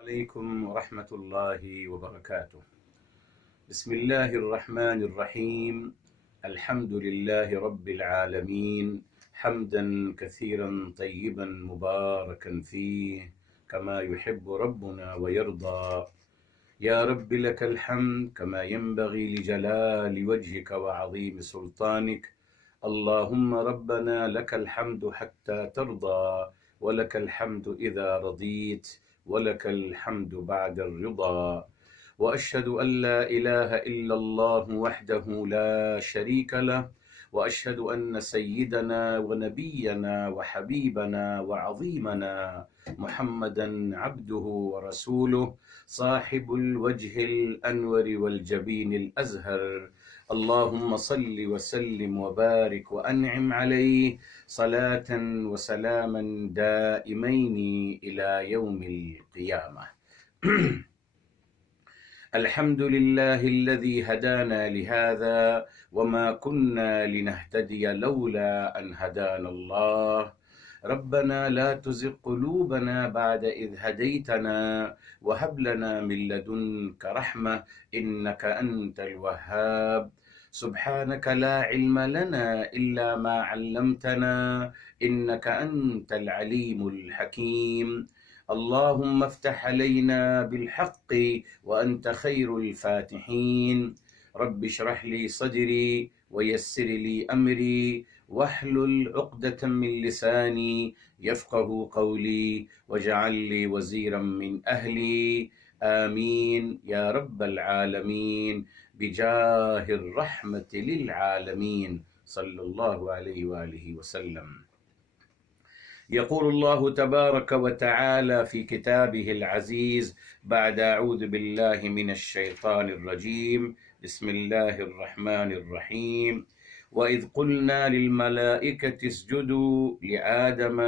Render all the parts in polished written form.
عليكم ورحمة الله وبركاته. بسم الله الرحمن الرحيم. الحمد لله رب العالمين، حمدا كثيرا طيبا مباركا فيه كما يحب ربنا ويرضى. يا رب لك الحمد كما ينبغي لجلال وجهك وعظيم سلطانك. اللهم ربنا لك الحمد حتى ترضى، ولك الحمد إذا رضيت، ولك الحمد بعد الرضا. وأشهد أن لا إله إلا الله وحده لا شريك له، وأشهد أن سيدنا ونبينا وحبيبنا وعظيمنا محمدا عبده ورسوله، صاحب الوجه الأنور والجبين الأزهر. اللهم صل وسلم وبارك وأنعم عليه صلاة وسلاما دائمين إلى يوم القيامة. الحمد لله الذي هدانا لهذا وما كنا لنهتدي لولا أن هدانا الله. ربنا لا تزغ قلوبنا بعد إذ هديتنا وهب لنا من لدنك رحمة إنك أنت الوهاب. سبحانك لا علم لنا إلا ما علمتنا إنك أنت العليم الحكيم. اللهم افتح علينا بالحق وأنت خير الفاتحين. رب اشرح لي صدري ويسر لي أمري واحلل عقدة من لساني يفقه قولي واجعل لي وزيرا من أهلي. آمين يا رب العالمين بجاه الرحمة للعالمين صلى الله عليه وآله وسلم. يقول الله تبارك وتعالى في كتابه العزيز بعد أعوذ بالله من الشيطان الرجيم، بسم الله الرحمن الرحيم. وإذ قلنا للملائكة اسجدوا لآدم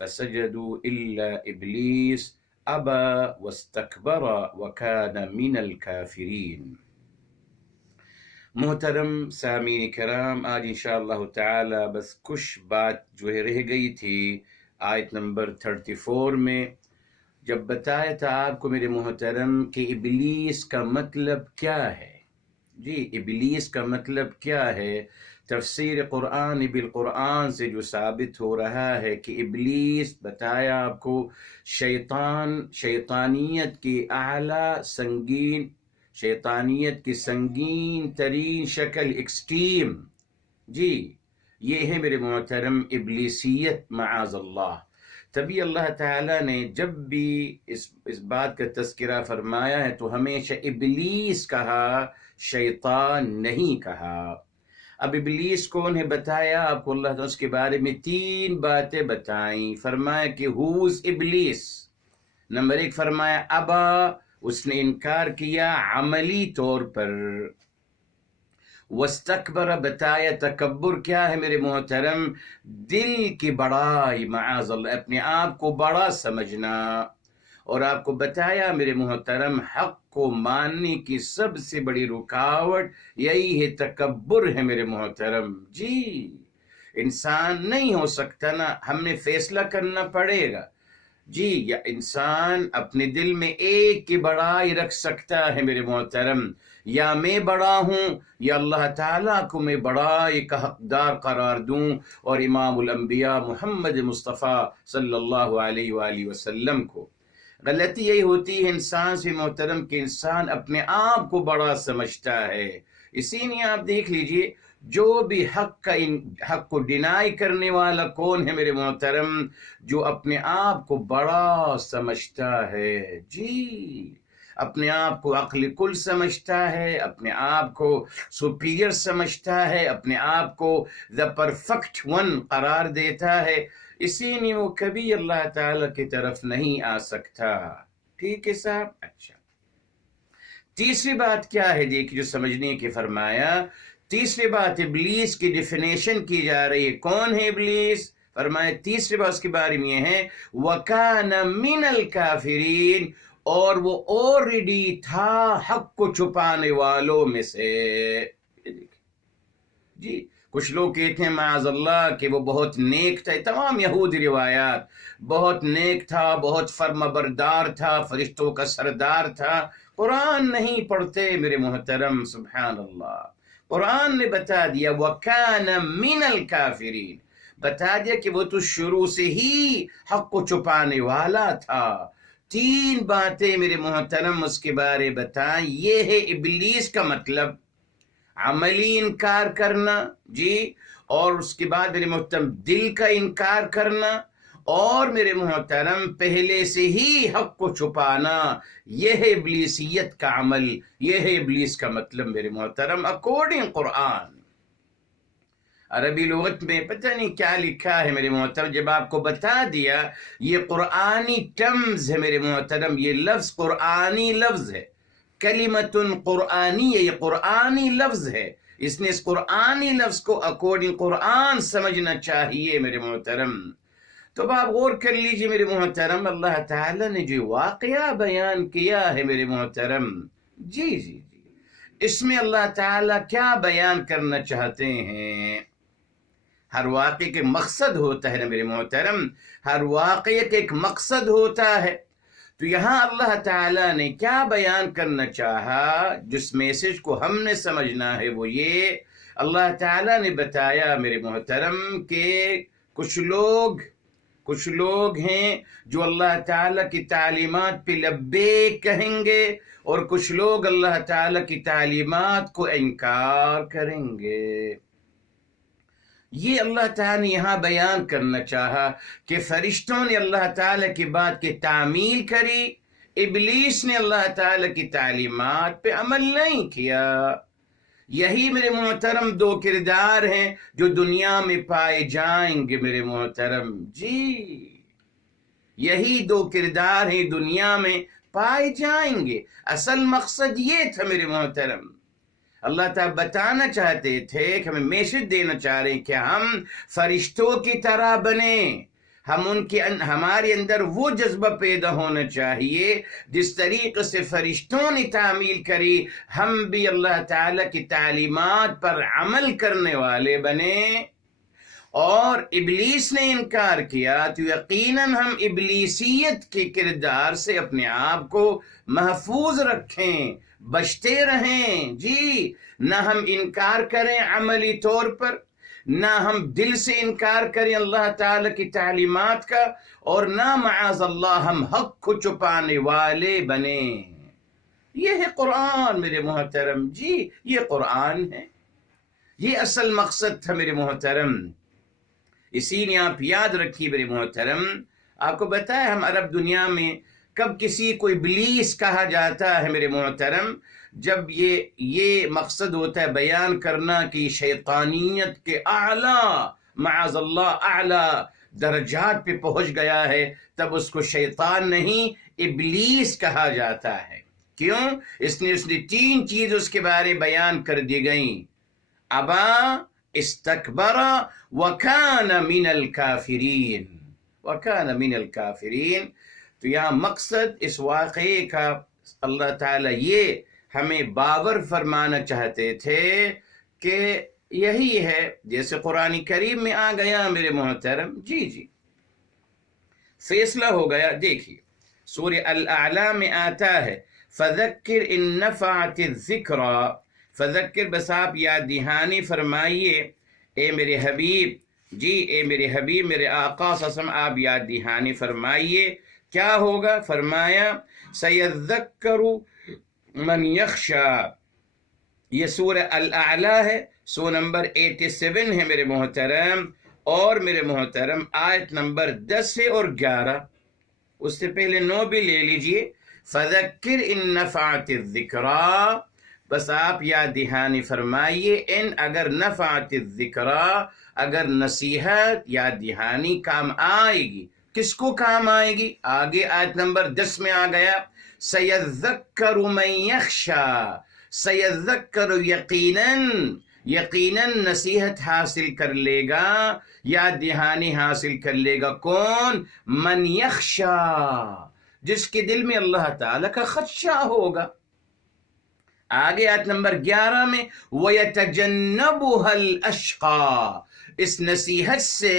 فسجدوا إلا إبليس أبى واستكبر وكان من الكافرين. محترم سامعین کرام، آج انشاءاللہ تعالی بس کچھ بات جو ہے رہ گئی تھی آیت نمبر 34 میں، جب بتایا تھا آپ کو میرے محترم کہ ابلیس کا مطلب کیا ہے. جی ابلیس کا مطلب کیا ہے؟ تفسیر قرآن بالقرآن سے جو ثابت ہو رہا ہے کہ ابلیس بتایا آپ کو شیطانیت کی اعلیٰ سنگین، شیطانیت کی سنگین ترین شکل ایکسٹریم. جی یہ ہے میرے محترم ابلیسیت معاذ اللہ. تبھی اللہ تعالیٰ نے جب بھی اس بات کا تذکرہ فرمایا ہے تو ہمیشہ ابلیس کہا، شیطان نہیں کہا. اب ابلیس کون ہے بتایا آپ کو اللہ تعالیٰ، اس کے بارے میں 3 باتیں بتائیں. فرمایا کہ ہوز ابلیس. نمبر 1 فرمایا ابا، اس نے انکار کیا عملی طور پر. واستکبر، بتایا تکبر کیا ہے میرے محترم؟ دل کی بڑائی، معاذ اللہ، اپنے آپ کو بڑا سمجھنا. اور آپ کو بتایا میرے محترم حق کو ماننے کی سب سے بڑی رکاوٹ یہی ہے، تکبر ہے میرے محترم. جی انسان نہیں ہو سکتا نا، ہم نے فیصلہ کرنا پڑے گا. جی یا انسان اپنے دل میں ایک کی بڑائی رکھ سکتا ہے میرے محترم، یا میں بڑا ہوں یا اللہ تعالیٰ کو میں بڑائی کا حقدار قرار دوں، اور امام الانبیاء محمد مصطفیٰ صلی اللہ علیہ وآلہ وسلم کو. غلطی یہی ہوتی ہے انسان سے محترم کہ انسان اپنے آپ کو بڑا سمجھتا ہے. اسی لیے آپ دیکھ لیجئے جو بھی حق کو ڈینائی کرنے والا کون ہے میرے محترم؟ جو اپنے آپ کو بڑا سمجھتا ہے. جی اپنے آپ کو عقل کل سمجھتا ہے، اپنے آپ کو سپیریئر سمجھتا ہے، اپنے آپ کو the perfect one قرار دیتا ہے. اسی لیے وہ کبھی اللہ تعالیٰ کی طرف نہیں آ سکتا. ٹھیک ہے صاحب؟ اچھا، تیسری بات کیا ہے دیکھیے جو سمجھنے کی فرمایا. تیسری بات ابلیس کی ڈیفینیشن کی جا رہی ہے. کون ہے ابلیس؟ فرمایا تیسری بات اس کے بارے میں یہ ہے وَكَانَ مِنَ الْكَافِرِينَ، اور وہ آلریڈی تھا حق کو چھپانے والوں میں سے. جی کچھ لوگ کہتے ہیں معاذ اللہ کہ وہ بہت نیک تھا، تمام یہودی روایات، بہت نیک تھا، بہت فرمانبردار تھا، فرشتوں کا سردار تھا۔ قرآن نہیں پڑھتے میرے محترم، سبحان اللہ۔ قرآن نے بتا دیا وَكَانَ مِنَ الْكَافِرِينَ، بتا دیا کہ وہ تو شروع سے ہی حق کو چھپانے والا تھا۔ تین باتیں میرے محترم اس کے بارے بتائیں۔ یہ ہے ابلیس کا مطلب، عملی انکار کرنا، جی، اور اس کے بعد میرے محترم دل کا انکار کرنا، اور میرے محترم پہلے سے ہی حق کو چھپانا۔ یہ ہے ابلیسیت کا عمل، یہ ہے ابلیس کا مطلب میرے محترم اکارڈنگ قرآن۔ عربی لغت میں پتہ نہیں کیا لکھا ہے میرے محترم، جب آپ کو بتا دیا یہ قرآنی ٹرمز ہے میرے محترم، یہ لفظ قرآنی لفظ ہے، کلمت قرآنی، یہ قرآنی لفظ ہے، اس نے اس قرآنی لفظ کو اکارڈنگ قرآن سمجھنا چاہیے میرے محترم۔ تو آپ غور کر لیجئے میرے محترم، اللہ تعالیٰ نے جو واقعہ بیان کیا ہے میرے محترم، جی جی جی، اس میں اللہ تعالیٰ کیا بیان کرنا چاہتے ہیں؟ ہر واقعے کے مقصد ہوتا ہے نا میرے محترم، ہر واقعے کے ایک مقصد ہوتا ہے۔ تو یہاں اللہ تعالیٰ نے کیا بیان کرنا چاہا، جس میسج کو ہم نے سمجھنا ہے وہ یہ، اللہ تعالیٰ نے بتایا میرے محترم کہ کچھ لوگ ہیں جو اللہ تعالیٰ کی تعلیمات پہ لبیک کہیں گے، اور کچھ لوگ اللہ تعالیٰ کی تعلیمات کو انکار کریں گے۔ یہ اللہ تعالیٰ نے یہاں بیان کرنا چاہا کہ فرشتوں نے اللہ تعالیٰ کی بات کی تعمیل کری، ابلیس نے اللہ تعالیٰ کی تعلیمات پہ عمل نہیں کیا۔ یہی میرے محترم دو کردار ہیں جو دنیا میں پائے جائیں گے میرے محترم، جی، یہی دو کردار ہیں دنیا میں پائے جائیں گے۔ اصل مقصد یہ تھا میرے محترم، اللہ تعالیٰ بتانا چاہتے تھے کہ ہمیں میسج دینا چاہ رہے ہیں کہ ہم فرشتوں کی طرح بنیں، ہمارے اندر وہ جذبہ پیدا ہونا چاہیے جس طریقے سے فرشتوں نے تعمیل کری، ہم بھی اللہ تعالیٰ کی تعلیمات پر عمل کرنے والے بنیں۔ اور ابلیس نے انکار کیا تو یقیناً ہم ابلیسیت کے کردار سے اپنے آپ کو محفوظ رکھیں، بچتے رہیں، جی، نہ ہم انکار کریں عملی طور پر، نہ ہم دل سے انکار کریں اللہ تعالیٰ کی تعلیمات کا، اور نہ معاذ اللہ ہم حق کو چھپانے والے بنیں۔ یہ ہے قرآن میرے محترم، جی، یہ قرآن ہے، یہ اصل مقصد تھا میرے محترم۔ اسی لیے آپ یاد رکھیے میرے محترم، آپ کو بتایا ہم عرب دنیا میں کب کسی کو ابلیس کہا جاتا ہے میرے محترم، جب یہ مقصد ہوتا ہے بیان کرنا کہ شیطانیت کے اعلیٰ، معاذ اللہ اعلیٰ درجات پہ پہنچ گیا ہے، تب اس کو شیطان نہیں ابلیس کہا جاتا ہے۔ کیوں؟ اس نے تین چیز اس کے بارے بیان کر دی گئیں، ابا، استکبر، وکان من الکافرین، وکان من الکافرین۔ تو یہاں مقصد اس واقعے کا اللہ تعالیٰ یہ ہمیں باور فرمانا چاہتے تھے کہ یہی ہے، جیسے قرآن کریم میں آ گیا میرے محترم، جی جی، فیصلہ ہو گیا۔ دیکھیے سورہ الاعلیٰ میں آتا ہے فذکر ان نفعت الذکریٰ، فذکر، بس آپ یاد دہانی فرمائیے اے میرے حبیب، جی، اے میرے حبیب، میرے آقا صلی اللہ علیہ وسلم، آپ یاد دہانی فرمائیے کیا ہوگا؟ فرمایا سیذکر من یخشی، یہ سورہ الاعلیٰ ہے، سو نمبر 87 ہے میرے محترم، اور میرے محترم آیت نمبر 10 ہے اور 11، اس سے پہلے 9 بھی لے لیجئے۔ فذکر ان نفعت الذکریٰ، بس آپ یاد دہانی فرمائیے، ان اگر نفعت الذکریٰ، اگر نصیحت یاد دہانی کام آئے گی، کس کو کام آئے گی؟ آگے آیت نمبر 10 میں آ گیا سیذکر من یخشی، سیذکر، یقیناً نصیحت حاصل کر لے گا، یاد دہانی حاصل کر لے گا، کون؟ من یخشی، جس کے دل میں اللہ تعالیٰ کا خدشہ ہوگا۔ آگے آیت نمبر 11 میں وَيَتَجَنَّبُهَا الْأَشْقَى، اس نصیحت سے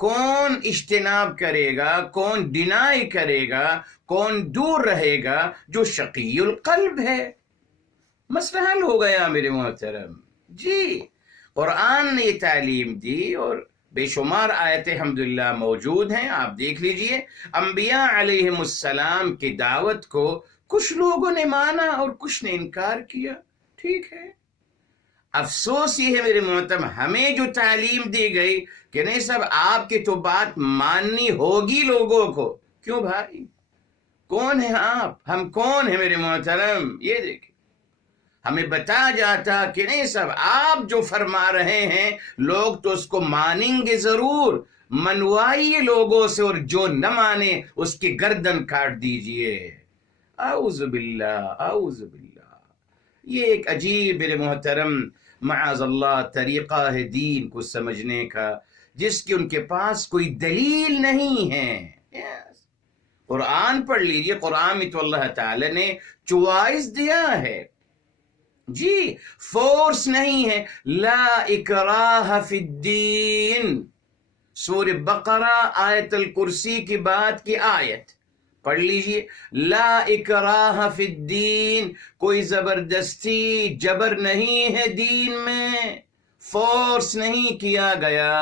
کون اجتناب کرے گا، کون ڈینائی کرے گا، کون دور رہے گا؟ جو شقی القلب ہے۔ مسئلہ حل ہو گیا میرے محترم۔ جی قرآن نے یہ تعلیم دی، اور بے شمار آیتیں الحمدللہ موجود ہیں، آپ دیکھ لیجئے۔ انبیاء علیہم السلام کی دعوت کو کچھ لوگوں نے مانا اور کچھ نے انکار کیا، ٹھیک ہے۔ افسوس یہ ہے میرے محترم، ہمیں جو تعلیم دی گئی کہ نہیں صاحب آپ کی تو بات ماننی ہوگی لوگوں کو۔ کیوں بھائی؟ کون ہیں آپ؟ ہم کون ہیں میرے محترم؟ یہ دیکھیں، ہمیں بتایا جاتا کہ نہیں صاحب آپ جو فرما رہے ہیں لوگ تو اس کو مانیں گے ضرور، منوائیے لوگوں سے، اور جو نہ مانے اس کی گردن کاٹ دیجئے۔ اعوذ باللہ، اعوذ باللہ۔ یہ ایک عجیب میرے محترم معاذ اللہ طریقہ ہے دین کو سمجھنے کا، جس کی ان کے پاس کوئی دلیل نہیں ہے۔ قرآن پڑھ لیجئے، قرآن میں تو اللہ تعالی نے چوائس دیا ہے، جی فورس نہیں ہے۔ لا اکراہ فی الدین، سورہ بقرہ آیت الکرسی کی بات کی آیت پڑھ لیجئے۔ لا اکراہ فی الدین، کوئی زبردستی جبر نہیں ہے دین میں، فورس نہیں کیا گیا،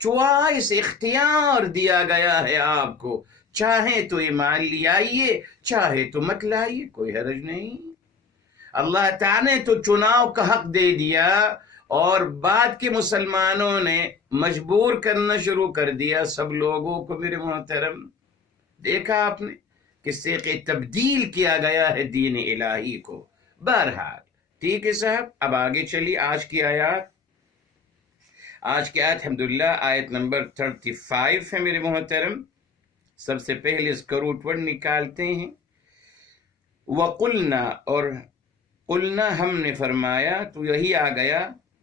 چوائس اختیار دیا گیا ہے آپ کو، چاہے تو ایمان لے آئیے، چاہے تو مت لائیے، کوئی حرج نہیں۔ اللہ تعالیٰ نے تو چناؤ کا حق دے دیا، اور بعد کے مسلمانوں نے مجبور کرنا شروع کر دیا سب لوگوں کو۔ میرے محترم دیکھا آپ نے کس طریقے تبدیل کیا گیا ہے دین الہی کو۔ بہرحال ٹھیک ہے صاحب، اب آگے چلیے۔ آج کی آیات الحمدللہ آیت نمبر 35 ہے میرے محترم۔ سب سے پہلے اس کا روٹ ورڈ نکالتے ہیں۔ وَقُلْنَا، اور قلنا ہم نے فرمایا، تو یہی آ گیا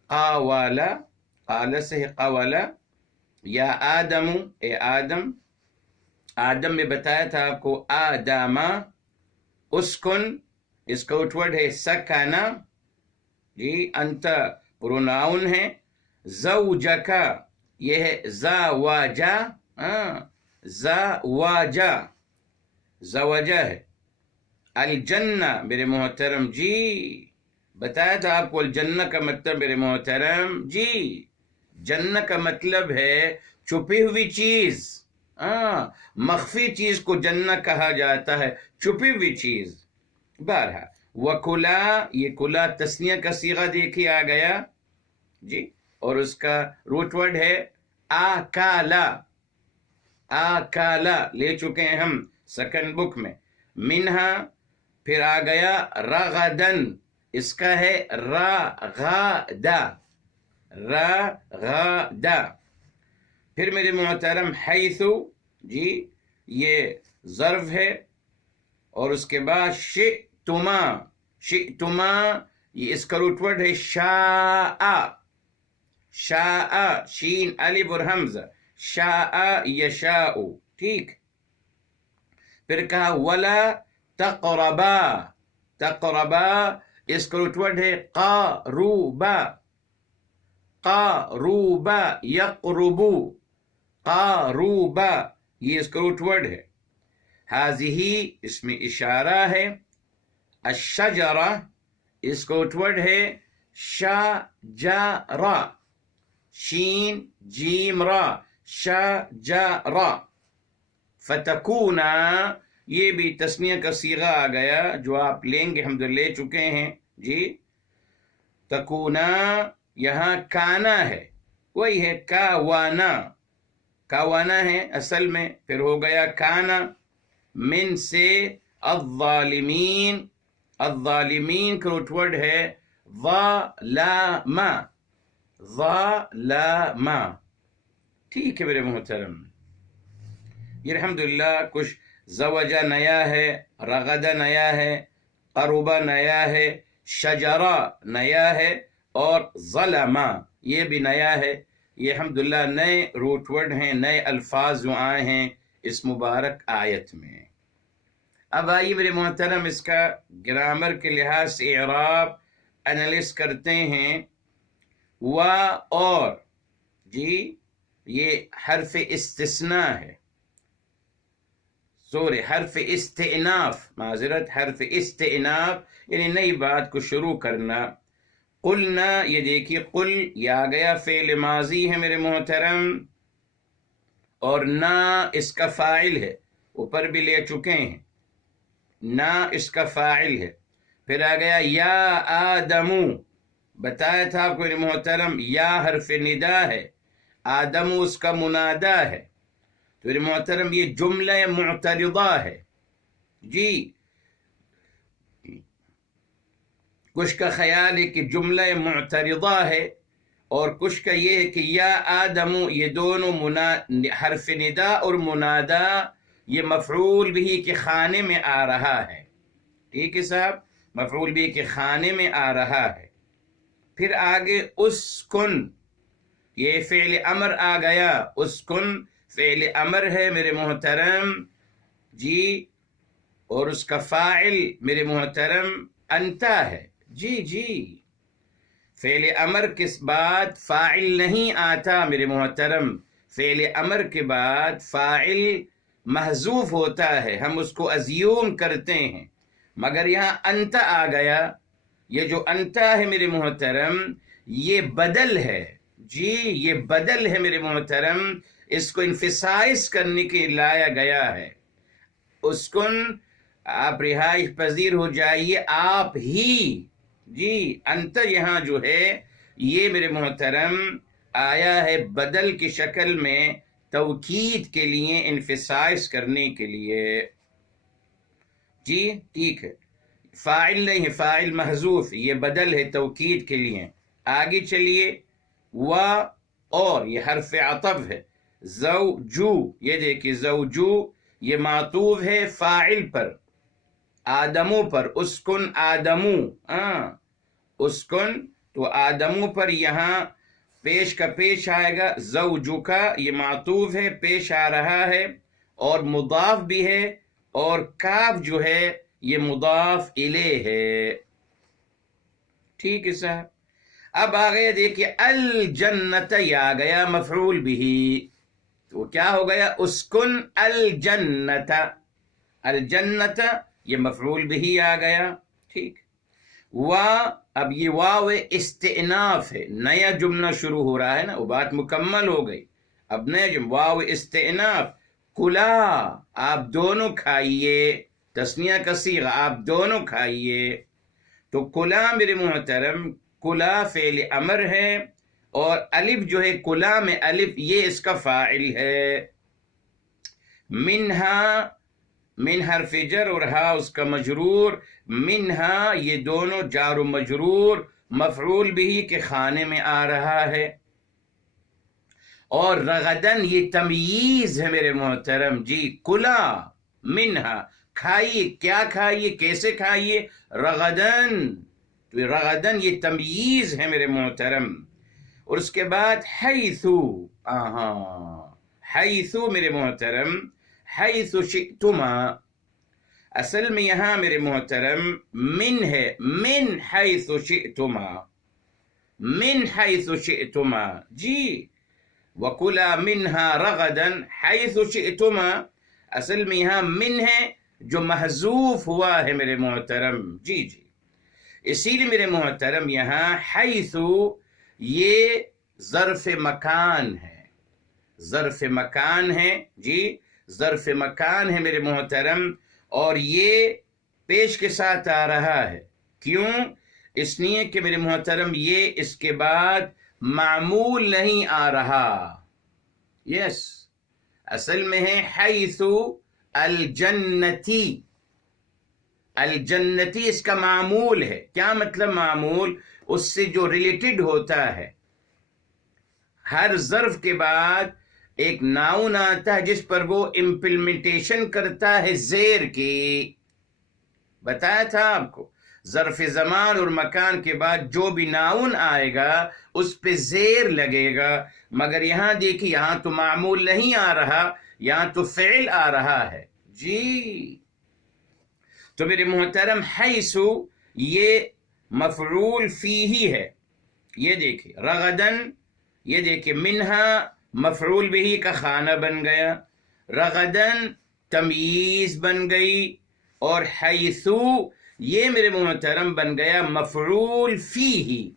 قاوالا، قال سے قوالا، یا آدم، اے آدم۔ آدم میں بتایا تھا آپ کو آداما، اسکن، اس کا روٹ ورڈ ہے سکنا، جی انت پروناؤن ہے۔ زوجکا، یہ ہے زاواجا، زاواجا، زوجہ ہے۔ الجنہ میرے محترم، جی بتایا تھا آپ کو الجنہ کا مطلب میرے محترم، جی جنہ کا مطلب ہے چھپی ہوئی چیز، مخفی چیز کو جنہ کہا جاتا ہے، چھپی ہوئی چیز۔ بہرحال وکلا، یہ کلا تسنیہ کا صیغہ دیکھیے آ گیا، جی، اور اس کا روٹ ورڈ ہے آکالا، آکالا لے چکے ہیں ہم سیکنڈ بک میں۔ منہا، پھر آ گیا رغدن، اس کا ہے راغدا، راغدا۔ پھر میرے محترم حیثو، جی یہ ظرف ہے، اور اس کے بعد شئتما، شئتما یہ اس کا روٹ ورڈ ہے شاء، شاء، شین الف اور حمزہ، شاء یشاء، ٹھیک۔ پھر کہا ولا تقربا، تقربا اس کا روٹ ورڈ ہے قاروبا، قاروبا، یقربو، قاروبا یہ اس کا روٹ ورڈ ہے۔ ہاذہی اس میں اشارہ ہے۔ الشجرہ اس کا روٹ ورڈ ہے شجرہ، شین جیم را، شجرہ۔ فتکونا، یہ بھی تسنیہ کا صیغہ آ گیا جو آپ لیں گے، ہم جو لے چکے ہیں، جی تکونا یہاں کانا ہے، وہی ہے کاوانا، کاوانا ہے اصل میں، پھر ہو گیا کانا۔ من سے الظالمین، الظالمین کا روٹ ورڈ ہے ظلم، ظلم، ٹھیک ہے میرے محترم۔ یہ الحمدللہ کچھ زوجہ نیا ہے، رغدہ نیا ہے، قربہ نیا ہے، شجرہ نیا ہے، اور ظلمہ یہ بھی نیا ہے۔ یہ الحمدللہ نئے روٹ ورڈ ہیں، نئے الفاظ جو آئے ہیں اس مبارک آیت میں۔ اب آئیے میرے محترم اس کا گرامر کے لحاظ سے اعراب انالائز کرتے ہیں. و اور جی یہ حرف استثناء ہے، سورے حرف استئناف، معذرت، حرف استئناف یعنی نئی بات کو شروع کرنا. قلنا، یہ دیکھیے قل یہ آ گیا فعل ماضی ہے میرے محترم، اور نا اس کا فاعل ہے، اوپر بھی لے چکے ہیں، نا اس کا فاعل ہے. پھر آ گیا یا آدمو، بتایا تھا آپ کو میرے محترم یا حرف ندا ہے، آدمو اس کا منادا ہے. تو میرے محترم یہ جملہ معترضہ ہے. جی کچھ کا خیال ہے کہ جملہ معترضہ ہے، اور کچھ کا یہ ہے کہ یا آدمو یہ دونوں حرف ندا اور منادا یہ مفعول بھی کے خانے میں آ رہا ہے. ٹھیک ہے صاحب، مفعول بھی کے خانے میں آ رہا ہے. پھر آگے اسکن، یہ فعل امر آ گیا، اسکن فعل امر ہے میرے محترم جی، اور اس کا فاعل میرے محترم انتا ہے. جی جی فعل امر کے بعد فاعل نہیں آتا میرے محترم، فعل امر کے بعد فاعل محذوف ہوتا ہے، ہم اس کو ازیوم کرتے ہیں، مگر یہاں انتا آ گیا. یہ جو انتا ہے میرے محترم یہ بدل ہے. جی یہ بدل ہے میرے محترم، اس کو انفسائز کرنے کے لایا گیا ہے. اسکن آپ رہائش پذیر ہو جائیے، آپ ہی. جی انت یہاں جو ہے یہ میرے محترم آیا ہے بدل کی شکل میں، توکید کے لیے، انفسائز کرنے کے لیے. جی ٹھیک ہے، فاعل نہیں ہے، فاعل محذوف، یہ بدل ہے توکید کے لیے. آگے چلیے، و اور یہ حرف عطف ہے. زوجو، یہ دیکھیے زوجو یہ معطوف ہے فاعل پر، آدمو پر. اسکن آدمو، اسکن تو آدمو پر یہاں پیش کا پیش آئے گا. زوجو کا یہ معطوف ہے، پیش آ رہا ہے، اور مضاف بھی ہے، اور کاف جو ہے یہ مضاف الیہ ہے. ٹھیک ہے صاحب. اب آ گیا دیکھیے الجنت، یہ آ گیا مفعول بھی، تو کیا ہو گیا؟ اسکن الجنت، الجنت یہ مفعول بھی آ گیا. ٹھیک. اب یہ واو استئناف ہے، نیا جملہ شروع ہو رہا ہے نا، وہ بات مکمل ہو گئی. اب نیا جملہ واو استئناف. کلا آپ دونوں کھائیے، تسنیہ کا صیغہ، آپ دونوں کھائیے. تو کلا میرے محترم، کلا فعل امر ہے، اور الف جو ہے کلا میں الف یہ اس کا فاعل ہے. منہا، من حرف جر اور ہا اس کا مجرور. منہا یہ دونوں جار و مجرور مفعول بھی کے خانے میں آ رہا ہے. اور رغدن یہ تمییز ہے میرے محترم. جی کلا منہا، کھائیے، کیا کھائیے، کیسے کھائیے؟ رغدن، تو رغدن یہ تمییز ہے میرے محترم. اور اس کے بعد حیثو، حیثو میرے محترم، حیث شئتما، اصل میں یہاں میرے محترم من ہے، من حیث شئتما، من حیث شئتما. جی وَكُلَا مِنْهَا رَغَدًا حَيْثُ شِئْتُمَا، اصل میں یہاں من ہے جو محذوف ہوا ہے میرے محترم. جی جی اسی لیے میرے محترم یہاں حیث یہ ظرف مکان ہے، ظرف مکان ہے. جی ظرف مکان ہے میرے محترم، اور یہ پیش کے ساتھ آ رہا ہے. کیوں؟ اس لیے کہ میرے محترم یہ اس کے بعد معمول نہیں آ رہا. یس اصل میں ہے حیث الجنتی، الجنتی اس کا معمول ہے. کیا مطلب معمول؟ اس سے جو ریلیٹڈ ہوتا ہے. ہر ظرف کے بعد ایک ناؤن آتا ہے جس پر وہ امپلیمنٹیشن کرتا ہے زیر کی. بتایا تھا آپ کو ظرف زمان اور مکان کے بعد جو بھی ناؤن آئے گا اس پہ زیر لگے گا. مگر یہاں دیکھیں یہاں تو معمول نہیں آ رہا، یہاں تو فعل آ رہا ہے. جی تو میرے محترم حیثو یہ مفعول فیہ ہے، یہ دیکھیں رغدن، یہ دیکھیں منہا مفعول بہی کا خانہ بن گیا، رغدن تمییز بن گئی، اور حیثو یہ میرے محترم بن گیا مفعول فیہ،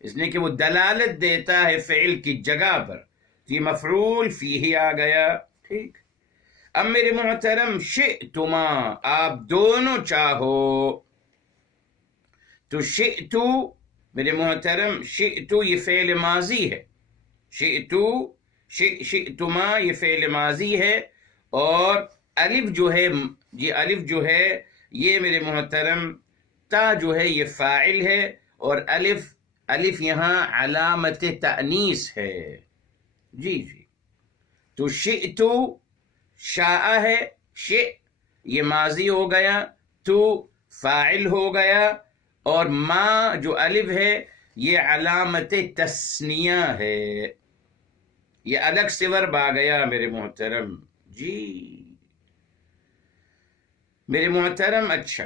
اس نے کہ وہ دلالت دیتا ہے فعل کی جگہ پر، یہ مفعول فیہ آ گیا، ٹھیک۔ اب میرے محترم شئتما آپ دونوں چاہو، تو شئتو میرے محترم شئتو یہ فعل ماضی ہے، شئتو شئتما یہ فعل ماضی ہے، اور الف جو ہے یہ الف جو ہے یہ میرے محترم تا جو ہے یہ فاعل ہے، اور الف یہاں علامت تأنیث ہے، جی جی۔ تو شئتو شاء ہے، شئ یہ ماضی ہو گیا، تو فاعل ہو گیا، اور ما جو الف ہے یہ علامت تثنیہ ہے، یہ الگ سے ورب آ گیا میرے محترم، جی میرے محترم۔ اچھا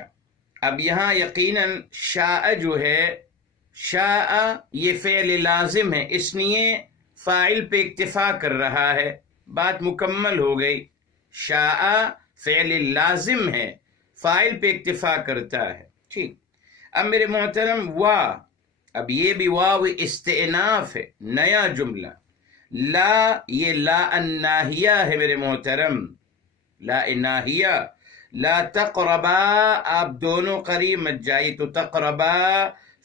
اب یہاں یقیناً شاء جو ہے، شاء یہ فعل لازم ہے، اس لیے فاعل پہ اکتفا کر رہا ہے، بات مکمل ہو گئی، شاء فعل لازم ہے، فاعل پہ اکتفا کرتا ہے، ٹھیک۔ اب میرے محترم وا، اب یہ بھی واو استئناف ہے، نیا جملہ، لا یہ لا الناہیہ ہے میرے محترم، لا الناہیہ، لا تقربا آپ دونوں قریب مت جائیے، تو تقربا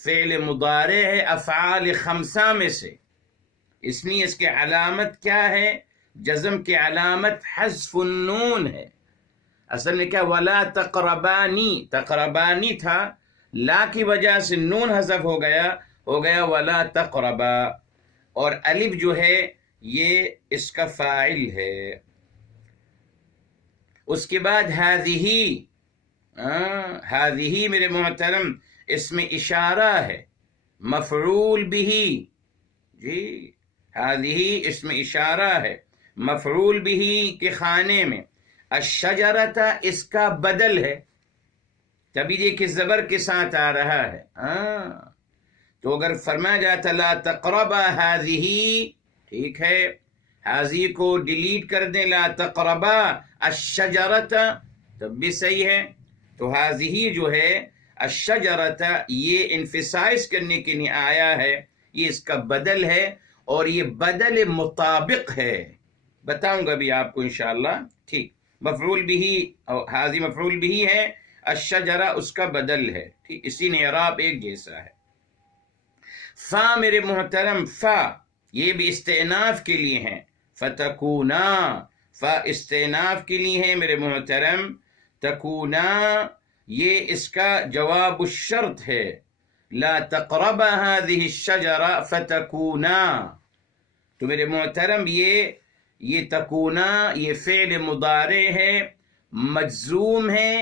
فعل مضارع ہے افعال خمسہ میں سے، اس لیے اس کے علامت کیا ہے، جزم کی علامت حذف النون ہے، اصل میں کیا ولا تقربانی، تقربانی تھا، لا کی وجہ سے نون حذف ہو گیا ولا تقربا، اور الف جو ہے یہ اس کا فاعل ہے۔ اس کے بعد ہذہ میرے محترم اس میں اشارہ ہے، مفعول بھی، جی ہذہ اس میں اشارہ ہے مفعول بھی کے خانے میں، الشجرۃ اس کا بدل ہے، تبھی دیکھیں زبر کے ساتھ آ رہا ہے، تو اگر فرمایا جاتا لا تقربا ہذہ، ٹھیک ہے، ہذہ کو ڈیلیٹ کر دیں، لا تقربا الشجرۃ تب بھی صحیح ہے، تو ہذہ جو ہے الشجرۃ یہ انفسائز کرنے کے لیے آیا ہے، یہ اس کا بدل ہے، اور یہ بدل مطابق ہے، بتاؤں گا بھی آپ کو انشاءاللہ، ٹھیک۔ مفعول بھی، ہذہ مفعول بھی ہے، الشجرہ اس کا بدل ہے، ٹھیک، اسی نے اعراب ایک جیسا ہے۔ فا میرے محترم فا یہ بھی استئناف کے لیے ہیں، فتکونا فا استئناف کے لیے ہے میرے محترم، تکونا یہ اس کا جواب الشرط ہے، لا تقرب هذه الشجرہ فتکونا، تو میرے محترم یہ تکونا یہ فعل مضارع ہے، مجزوم ہے،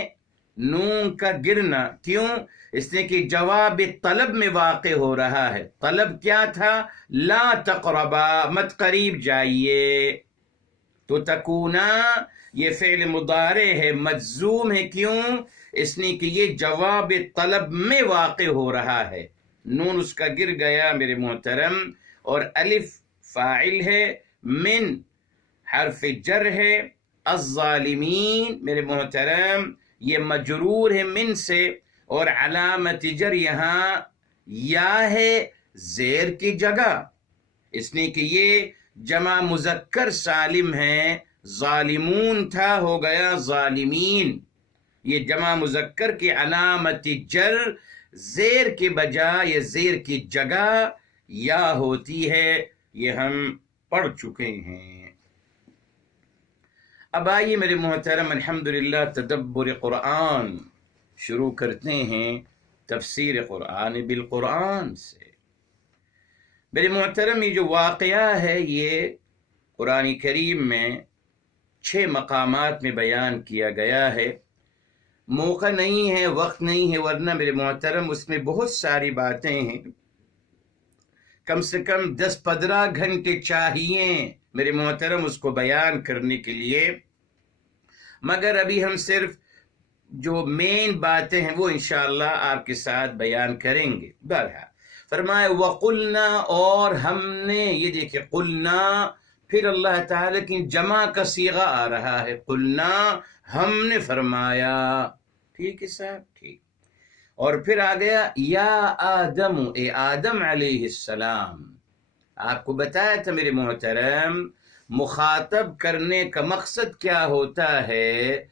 نون کا گرنا، کیوں؟ اس نے کہ جواب طلب میں واقع ہو رہا ہے، طلب کیا تھا؟ لا تقربا مت قریب جائیے، تو تکونا یہ فعل مضارع ہے، مجزوم ہے، کیوں؟ اس نے کہ یہ جواب طلب میں واقع ہو رہا ہے، نون اس کا گر گیا میرے محترم، اور الف فاعل ہے، من حرف جر ہے، الظالمین میرے محترم یہ مجرور ہے من سے، اور علامت جر یہاں یا ہے زیر کی جگہ، اس نے کہ یہ جمع مذکر سالم ہے، ظالمون تھا ہو گیا ظالمین، یہ جمع مذکر کی علامت جر زیر کے بجائے زیر کی جگہ یا ہوتی ہے، یہ ہم پڑھ چکے ہیں۔ اب آئیے میرے محترم الحمدللہ تدبر قرآن شروع کرتے ہیں، تفسیر قرآن بالقرآن سے۔ میرے محترم یہ جو واقعہ ہے یہ قرآن کریم میں 6 مقامات میں بیان کیا گیا ہے، موقع نہیں ہے، وقت نہیں ہے، ورنہ میرے محترم اس میں بہت ساری باتیں ہیں، کم سے کم 10-15 گھنٹے چاہیے میرے محترم اس کو بیان کرنے کے لیے، مگر ابھی ہم صرف جو مین باتیں ہیں وہ انشاءاللہ آپ کے ساتھ بیان کریں گے۔ بہرحال فرمائے وَقُلْنَا، اور ہم نے، یہ دیکھیں قلنا پھر اللہ تعالیٰ کی جمع کا صیغہ آ رہا ہے، قلنا ہم نے فرمایا، ٹھیک ہے صاحب، ٹھیک۔ اور پھر آ گیا یا آدم، اے آدم علیہ السلام۔ آپ کو بتایا تھا میرے محترم مخاطب کرنے کا مقصد کیا ہوتا ہے،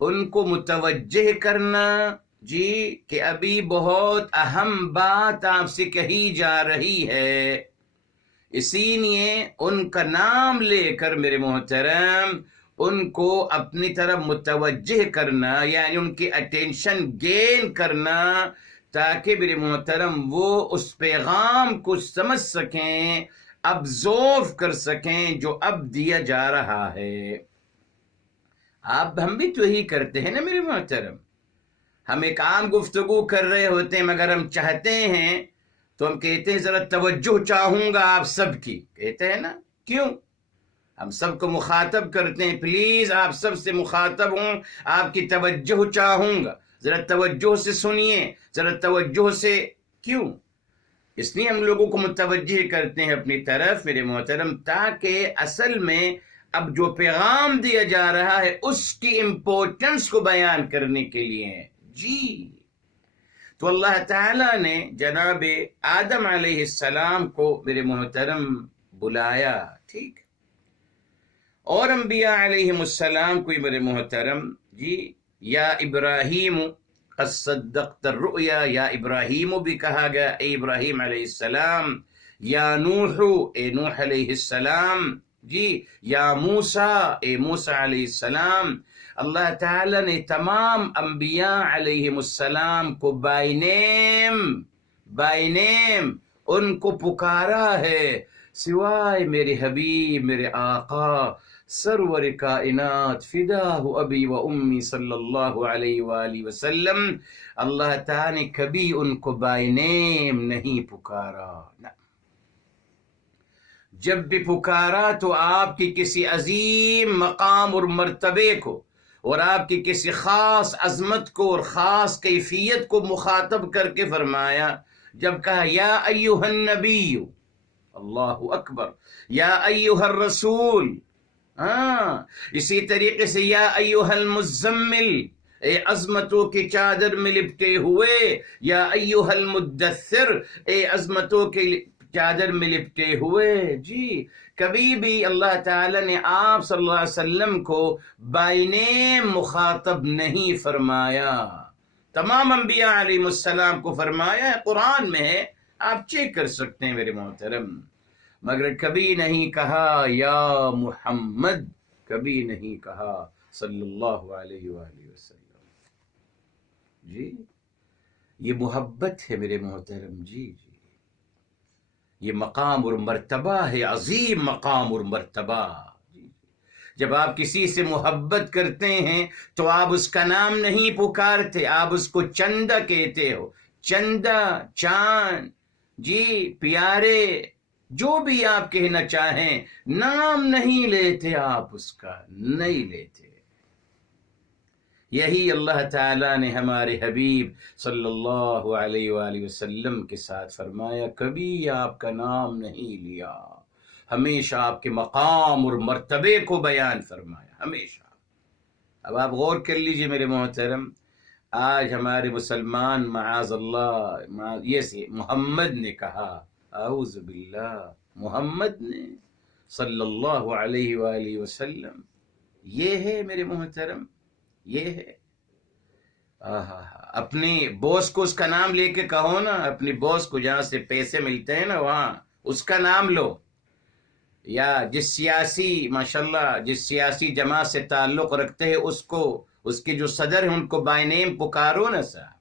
ان کو متوجہ کرنا، جی، کہ ابھی بہت اہم بات آپ سے کہی جا رہی ہے، اسی لیے ان کا نام لے کر میرے محترم ان کو اپنی طرف متوجہ کرنا، یعنی ان کی اٹینشن گین کرنا، تاکہ میرے محترم وہ اس پیغام کو سمجھ سکیں، ابزورو کر سکیں جو اب دیا جا رہا ہے۔ ہم بھی تو یہی کرتے ہیں نا میرے محترم، ہم ایک عام گفتگو کر رہے ہوتے ہیں، مگر ہم چاہتے ہیں تو ہم کہتے ہیں ذرا توجہ چاہوں گا آپ سب کی، کہتے ہیں نا، کیوں؟ ہم سب کو مخاطب کرتے ہیں، پلیز آپ سب سے مخاطب ہوں، آپ کی توجہ چاہوں گا، ذرا توجہ سے سنیے، ذرا توجہ سے، کیوں؟ اس لیے ہم لوگوں کو متوجہ کرتے ہیں اپنی طرف میرے محترم، تاکہ اصل میں اب جو پیغام دیا جا رہا ہے اس کی امپورٹنس کو بیان کرنے کے لیے، جی۔ تو اللہ تعالیٰ نے جناب آدم علیہ السلام کو میرے محترم بلایا، ٹھیک، اور انبیاء علیہ السلام کو میرے محترم، جی، یا ابراہیم قد صدقت الرؤیا، یا ابراہیم بھی کہا گیا، اے ابراہیم علیہ السلام، یا نوح، اے نوح علیہ السلام، جی، یا موسیٰ، اے موسیٰ علیہ السلام۔ اللہ تعالیٰ نے تمام انبیاء علیہ السلام کو بائی نیم ان کو پکارا ہے، سوائے میرے حبیب، میرے آقا، سرور کائنات، فداہ ابی و امی صلی اللہ علیہ وآلہ وسلم، اللہ تعالیٰ نے کبھی ان کو بائی نیم نہیں پکارا، نہ۔ جب بھی پکارا تو آپ کی کسی عظیم مقام اور مرتبے کو اور آپ کی کسی خاص عظمت کو اور خاص کیفیت کو مخاطب کر کے فرمایا۔ جب کہا یا ایھا النبی، اللہ اکبر، یا ایھا الرسول، اسی طریقے سے یا ایھا المزمل، اے عظمتوں کی چادر میں لپٹے ہوئے، یا ایھا المدثر، اے عظمتوں کے چادر میں لپٹے ہوئے، جی۔ کبھی بھی اللہ تعالیٰ نے آپ صلی اللہ علیہ وسلم کو بائی نیم مخاطب نہیں فرمایا، تمام انبیاء علیہ السلام کو فرمایا ہے، قرآن میں ہے، آپ چیک کر سکتے ہیں میرے محترم، مگر کبھی نہیں کہا یا محمد، کبھی نہیں کہا صلی اللہ علیہ وآلہ وسلم، جی۔ یہ محبت ہے میرے محترم، جی جی، یہ مقام اور مرتبہ ہے، عظیم مقام اور مرتبہ۔ جب آپ کسی سے محبت کرتے ہیں تو آپ اس کا نام نہیں پکارتے، آپ اس کو چندہ کہتے ہو، چندہ، چاند، جی، پیارے، جو بھی آپ کہنا چاہیں، نام نہیں لیتے، آپ اس کا نہیں لیتے۔ یہی اللہ تعالیٰ نے ہمارے حبیب صلی اللہ علیہ وآلہ وسلم کے ساتھ فرمایا، کبھی آپ کا نام نہیں لیا، ہمیشہ آپ کے مقام اور مرتبے کو بیان فرمایا، ہمیشہ۔ اب آپ غور کر لیجئے میرے محترم، آج ہمارے مسلمان معاذ اللہ یہ سے محمد نے کہا، اعوذ باللہ، محمد نے صلی اللہ علیہ وآلہ وسلم، یہ ہے میرے محترم، یہ ہے۔ اپنی باس کو اس کا نام لے کے کہو نا، اپنی باس کو جہاں سے پیسے ملتے ہیں نا وہاں اس کا نام لو، یا جس سیاسی، ماشاءاللہ، جس سیاسی جماعت سے تعلق رکھتے ہیں اس کو، اس کے جو صدر ہیں ان کو بائی نیم پکارو نا صاحب،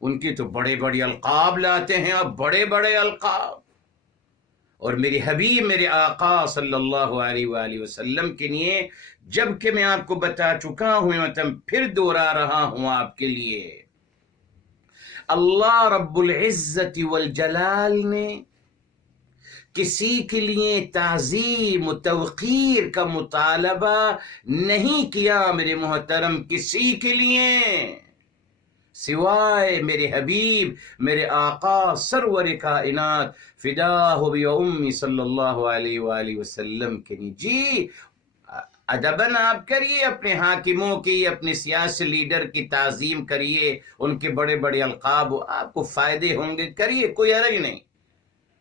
ان کی تو بڑے بڑے القاب لاتے ہیں، اب بڑے بڑے القاب، اور میرے حبیب، میرے آقا صلی اللہ علیہ وآلہ وسلم کے لیے، جب کہ میں آپ کو بتا چکا ہوں، مطلب پھر دوہرا رہا ہوں آپ کے لیے، اللہ رب العزت والجلال نے کسی کے لیے تعظیم و توقیر کا مطالبہ نہیں کیا میرے محترم، کسی کے لیے سوائے میرے حبیب، میرے آقا سرور کائنات فداہ بی امی صلی اللہ علیہ وآلہ وسلم کے لیے۔ جی ادباً آپ کریے، اپنے حاکموں کی، اپنے سیاسی لیڈر کی تعظیم کریے، ان کے بڑے بڑے القاب آپ کو فائدے ہوں گے، کریے، کوئی حرج نہیں،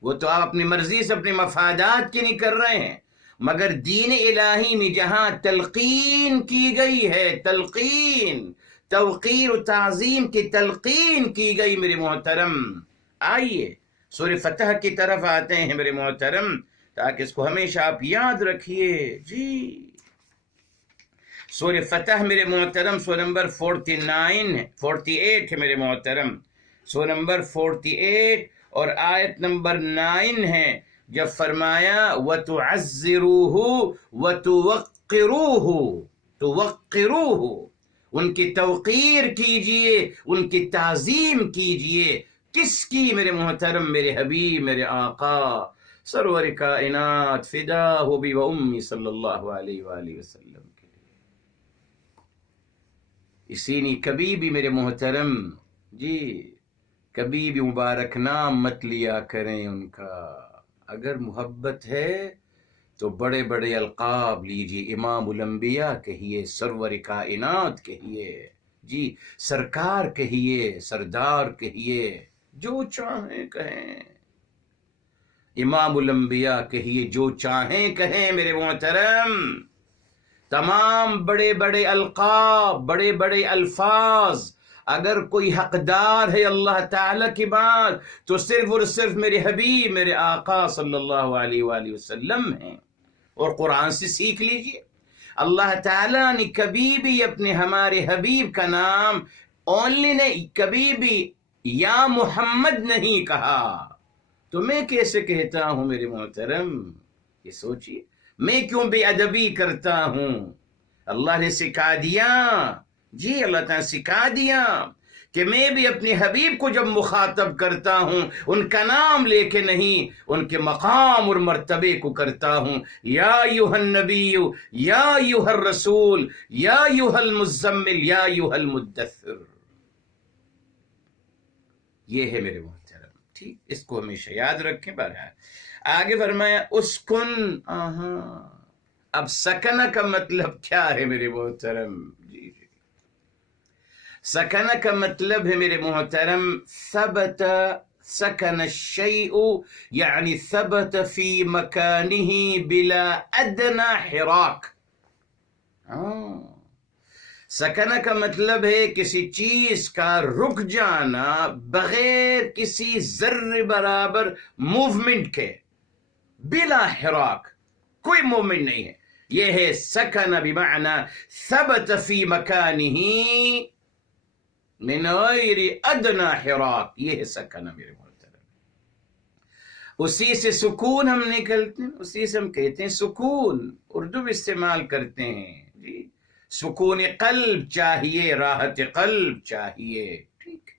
وہ تو آپ اپنی مرضی سے اپنے مفادات کی نہیں کر رہے ہیں، مگر دین الہی میں جہاں تلقین کی گئی ہے، تلقین، توقیر و تعظیم کی تلقین کی گئی میرے محترم۔ آئیے سورہ فتح کی طرف آتے ہیں میرے محترم، تاکہ اس کو ہمیشہ آپ یاد رکھیے۔ جی سورہ فتح میرے محترم سورہ نمبر 48 ہے میرے محترم، سورہ نمبر 48 اور آیت نمبر 9 ہے، جب فرمایا وَتُعَزِّرُوهُ وَتُوَقِّرُوهُ، توقروه، ان کی توقیر کیجئے، ان کی تعظیم کیجئے، کس کی میرے محترم؟ میرے حبیب، میرے آقا سرور کائنات فداہ بی و امی صلی اللہ علیہ وآلہ وسلم کے۔ اسی نے کبھی بھی میرے محترم جی کبھی بھی مبارک نام مت لیا کریں ان کا، اگر محبت ہے تو بڑے بڑے القاب لیجیے، امام الانبیاء کہیے، سرور کائنات کہیے، جی سرکار کہیے، سردار کہیے، جو چاہیں کہیں، امام الانبیاء کہیے، جو چاہیں کہیں میرے محترم۔ تمام بڑے بڑے القاب، بڑے بڑے الفاظ، اگر کوئی حقدار ہے اللہ تعالیٰ کی بات تو صرف اور صرف میرے حبیب، میرے آقا صلی اللہ علیہ وآلہ وسلم ہیں، اور قرآن سے سیکھ لیجئے۔ اللہ تعالیٰ نے کبھی بھی اپنے ہمارے حبیب کا نام اونلی نہیں، کبھی بھی یا محمد نہیں کہا، تو میں کیسے کہتا ہوں میرے محترم؟ یہ سوچئے، میں کیوں بے ادبی کرتا ہوں؟ اللہ نے سکھا دیا، جی اللہ تعالیٰ سکھا دیا کہ میں بھی اپنے حبیب کو جب مخاطب کرتا ہوں ان کا نام لے کے نہیں، ان کے مقام اور مرتبے کو کرتا ہوں۔ یا ایھا النبی، یا ایھا الرسول، یا ایھا المزمل، یا ایھا المدثر، یہ ہے میرے محترم، ٹھیک، اس کو ہمیشہ یاد رکھیں۔ بہرحال آگے فرمایا اسکن، اب سکنہ کا مطلب کیا ہے میرے محترم؟ جی سکنہ کا مطلب ہے میرے محترم ثبت، سکن الشیء یعنی ثبت فی مکانہ بلا ادنی حراک۔ سکنہ کا مطلب ہے کسی چیز کا رک جانا بغیر کسی ذرے برابر موومنٹ کے، بلا حراک، کوئی موومنٹ نہیں ہے، یہ ہے سکنہ بمعنی ثبت فی مکانہ من غیر ادنی حراک، یہ ہے سکنہ میرے محترم۔ اسی سے سکون ہم نکلتے ہیں، اسی سے ہم کہتے ہیں سکون، اردو بھی استعمال کرتے ہیں، جی سکون قلب چاہیے، راحت قلب چاہیے، ٹھیک۔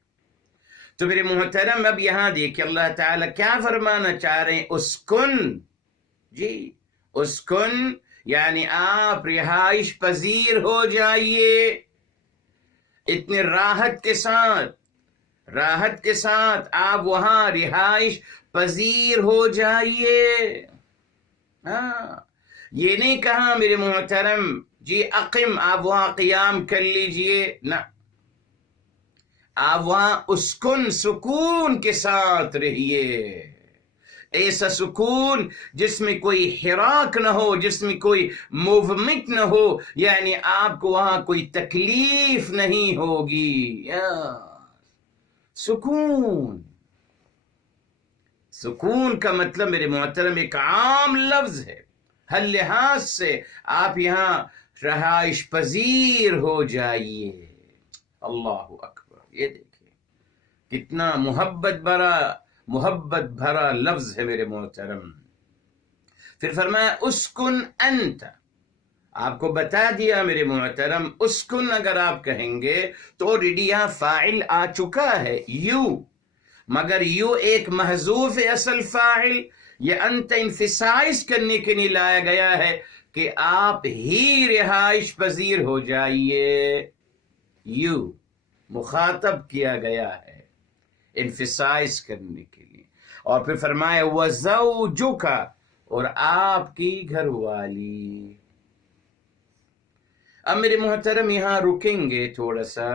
تو میرے محترم اب یہاں دیکھیں اللہ تعالیٰ کیا فرمانا چاہ رہے ہیں، اسکن، جی اسکن یعنی آپ رہائش پذیر ہو جائیے، اتنے راحت کے ساتھ آپ وہاں رہائش پذیر ہو جائیے۔ یہ نہیں کہا میرے محترم جی اقم، آپ وہاں قیام کر لیجئے، نہ، آپ وہاں اسکن، سکون کے ساتھ رہیے، ایسا سکون جس میں کوئی حراک نہ ہو، جس میں کوئی موومنٹ نہ ہو، یعنی آپ کو وہاں کوئی تکلیف نہیں ہوگی۔ سکون، سکون کا مطلب میرے محترم ایک عام لفظ ہے، ہر لحاظ سے آپ یہاں رہائش پذیر ہو جائیے۔ اللہ اکبر، یہ دیکھیں کتنا محبت بھرا لفظ ہے میرے محترم۔ پھر فرمایا اسکن انت، آپ کو بتا دیا میرے محترم اسکن اگر آپ کہیں گے تو آلریڈی یہاں فاعل آ چکا ہے یو، مگر یو ایک محذوف ہے اصل فاعل، یہ انت انفسائز کرنے کے لیے لایا گیا ہے کہ آپ ہی رہائش پذیر ہو جائیے. یو مخاطب کیا گیا ہے انفسائز کرنے کے لیے. اور پھر فرمایا وَزَوْجُكَ، اور آپ کی گھر والی. اب میرے محترم یہاں رکیں گے تھوڑا سا،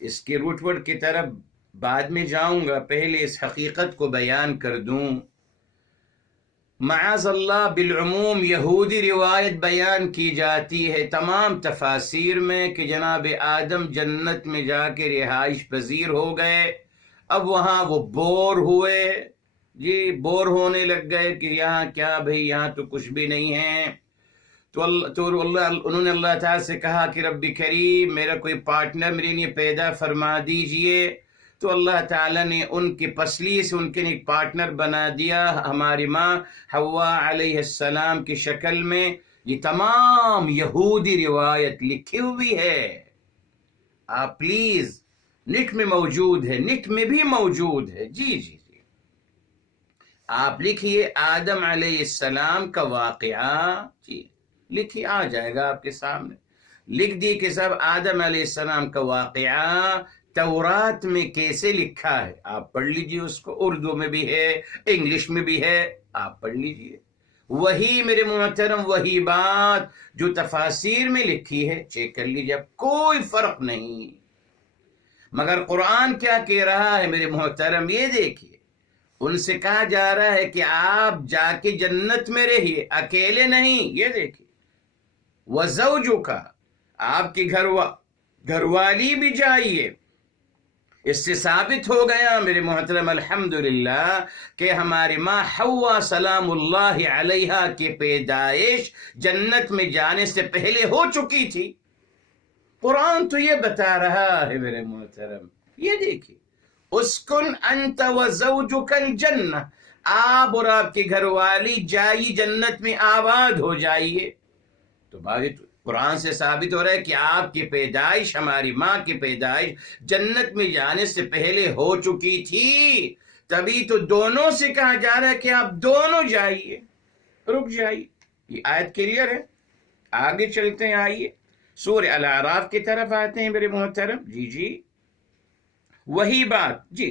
اس کے روٹ ورڈ کی طرف بعد میں جاؤں گا، پہلے اس حقیقت کو بیان کر دوں. معاذ اللہ بالعموم یہودی روایت بیان کی جاتی ہے تمام تفاسیر میں کہ جناب آدم جنت میں جا کے رہائش پذیر ہو گئے. اب وہاں وہ بور ہوئے، بور ہونے لگ گئے کہ یہاں کیا بھئی، یہاں تو کچھ بھی نہیں ہے. تو انہوں نے اللہ تعالیٰ سے کہا کہ رب کریم میرا کوئی پارٹنر میرے لیے پیدا فرما دیجئے. تو اللہ تعالیٰ نے ان کی پسلی سے ان کے لیے ایک پارٹنر بنا دیا ہماری ماں حوا علیہ السلام کی شکل میں. یہ تمام یہودی روایت لکھی ہوئی ہے، آپ پلیز نیٹ میں موجود ہے، نیٹ میں بھی موجود ہے. جی آپ لکھیے آدم علیہ السلام کا واقعہ، لکھیے، آ جائے گا آپ کے سامنے. لکھ دی کہ صاحب آدم علیہ السلام کا واقعہ تورات میں کیسے لکھا ہے، آپ پڑھ لیجئے. اس کو اردو میں بھی ہے، انگلش میں بھی ہے، آپ پڑھ لیجئے. وہی میرے محترم وہی بات جو تفاسیر میں لکھی ہے چیک کر لیجئے، کوئی فرق نہیں. مگر قرآن کیا کہہ رہا ہے میرے محترم، یہ دیکھیے. ان سے کہا جا رہا ہے کہ آپ جا کے جنت میں رہیے، اکیلے نہیں. یہ دیکھیے وَزَوْجُكَ، آپ کی گھر والی بھی جائیے. اس سے ثابت ہو گیا میرے محترم الحمدللہ کہ ہماری ماں حوا سلام اللہ علیہا کی پیدائش جنت میں جانے سے پہلے ہو چکی تھی. قرآن تو یہ بتا رہا ہے میرے محترم. یہ دیکھیے اسکن انت وزوجک الجنہ، آپ اور آپ کی گھر والی جائیے جنت میں آباد ہو جائیے. تو قرآن سے ثابت ہو رہا ہے کہ آپ کی پیدائش، ہماری ماں کی پیدائش جنت میں جانے سے پہلے ہو چکی تھی. تبھی تو دونوں سے کہا جا رہا ہے کہ آپ دونوں جائیے، رک جائیے. یہ آیت کلیئر ہے. آگے چلتے ہیں، آئیے سورہ الاعراف کی طرف آتے ہیں میرے محترم. جی وہی بات. جی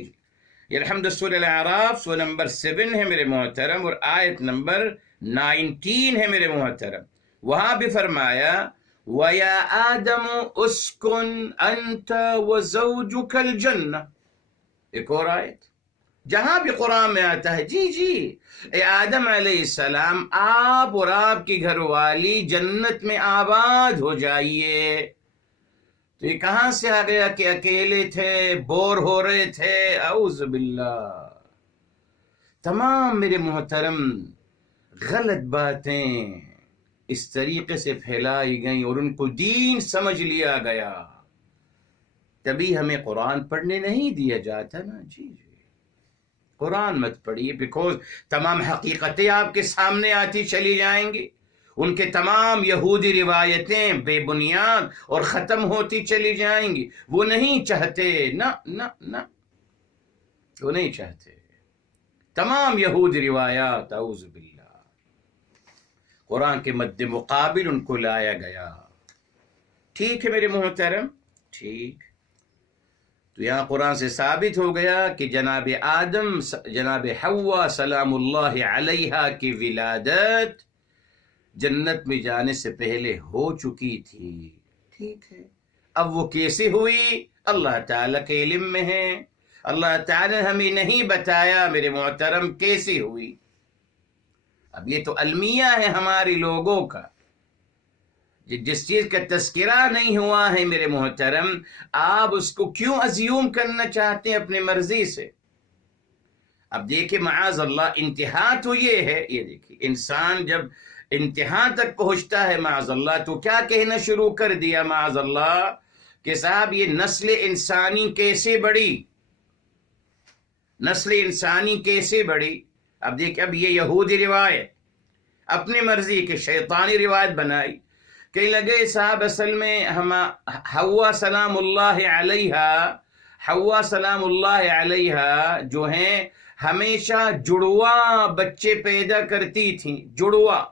یہ الحمد سورہ الاعراف سورہ نمبر 7 ہے میرے محترم، اور آیت نمبر 19 ہے میرے محترم. وہاں بھی فرمایا وَيَا آدَمُ اسْكُنْ أَنْتَ وَزَوْجُكَ الْجَنَّةِ. ایک اور آیت جہاں بھی قرآن میں آتا ہے جی اے آدم علیہ السلام آپ اور آپ کی گھر والی جنت میں آباد ہو جائیے. تو یہ کہاں سے آ گیا کہ اکیلے تھے، بور ہو رہے تھے؟ اعوذ باللہ. تمام میرے محترم غلط باتیں اس طریقے سے پھیلائی گئیں اور ان کو دین سمجھ لیا گیا. تبھی ہمیں قرآن پڑھنے نہیں دیا جاتا نا. جی قرآن مت پڑھیے، بیکوز تمام حقیقتیں آپ کے سامنے آتی چلی جائیں گی. ان کے تمام یہودی روایتیں بے بنیاد اور ختم ہوتی چلی جائیں گی. وہ نہیں چاہتے، نہ وہ نہیں چاہتے. تمام یہودی روایات اعوذ باللہ قرآن کے مد مقابل ان کو لایا گیا. ٹھیک ہے میرے محترم، ٹھیک. تو یہاں قرآن سے ثابت ہو گیا کہ جناب آدم، جناب حوا سلام اللہ علیہا کی ولادت جنت میں جانے سے پہلے ہو چکی تھی. ٹھیک ہے، اب وہ کیسے ہوئی اللہ تعالیٰ کے علم میں ہے. اللہ تعالیٰ نے ہمیں نہیں بتایا میرے محترم کیسے ہوئی. اب یہ تو المیہ ہے ہماری لوگوں کا، جس چیز کا تذکرہ نہیں ہوا ہے میرے محترم، آپ اس کو کیوں ازیوم کرنا چاہتے ہیں اپنے مرضی سے؟ اب دیکھیں معاذ اللہ انتہا تو یہ ہے. یہ دیکھیں انسان جب انتہا تک پہنچتا ہے معاذ اللہ تو کیا کہنا شروع کر دیا معاذ اللہ کہ صاحب یہ نسل انسانی کیسے بڑھی، نسل انسانی کیسے بڑھی. اب دیکھ، اب یہ یہودی روایت اپنی مرضی کے شیطانی روایت بنائی. کہیں لگے صاحب اصل میں ہم حوا سلام اللہ علیہا جو ہیں ہمیشہ جڑواں بچے پیدا کرتی تھیں، جڑواں،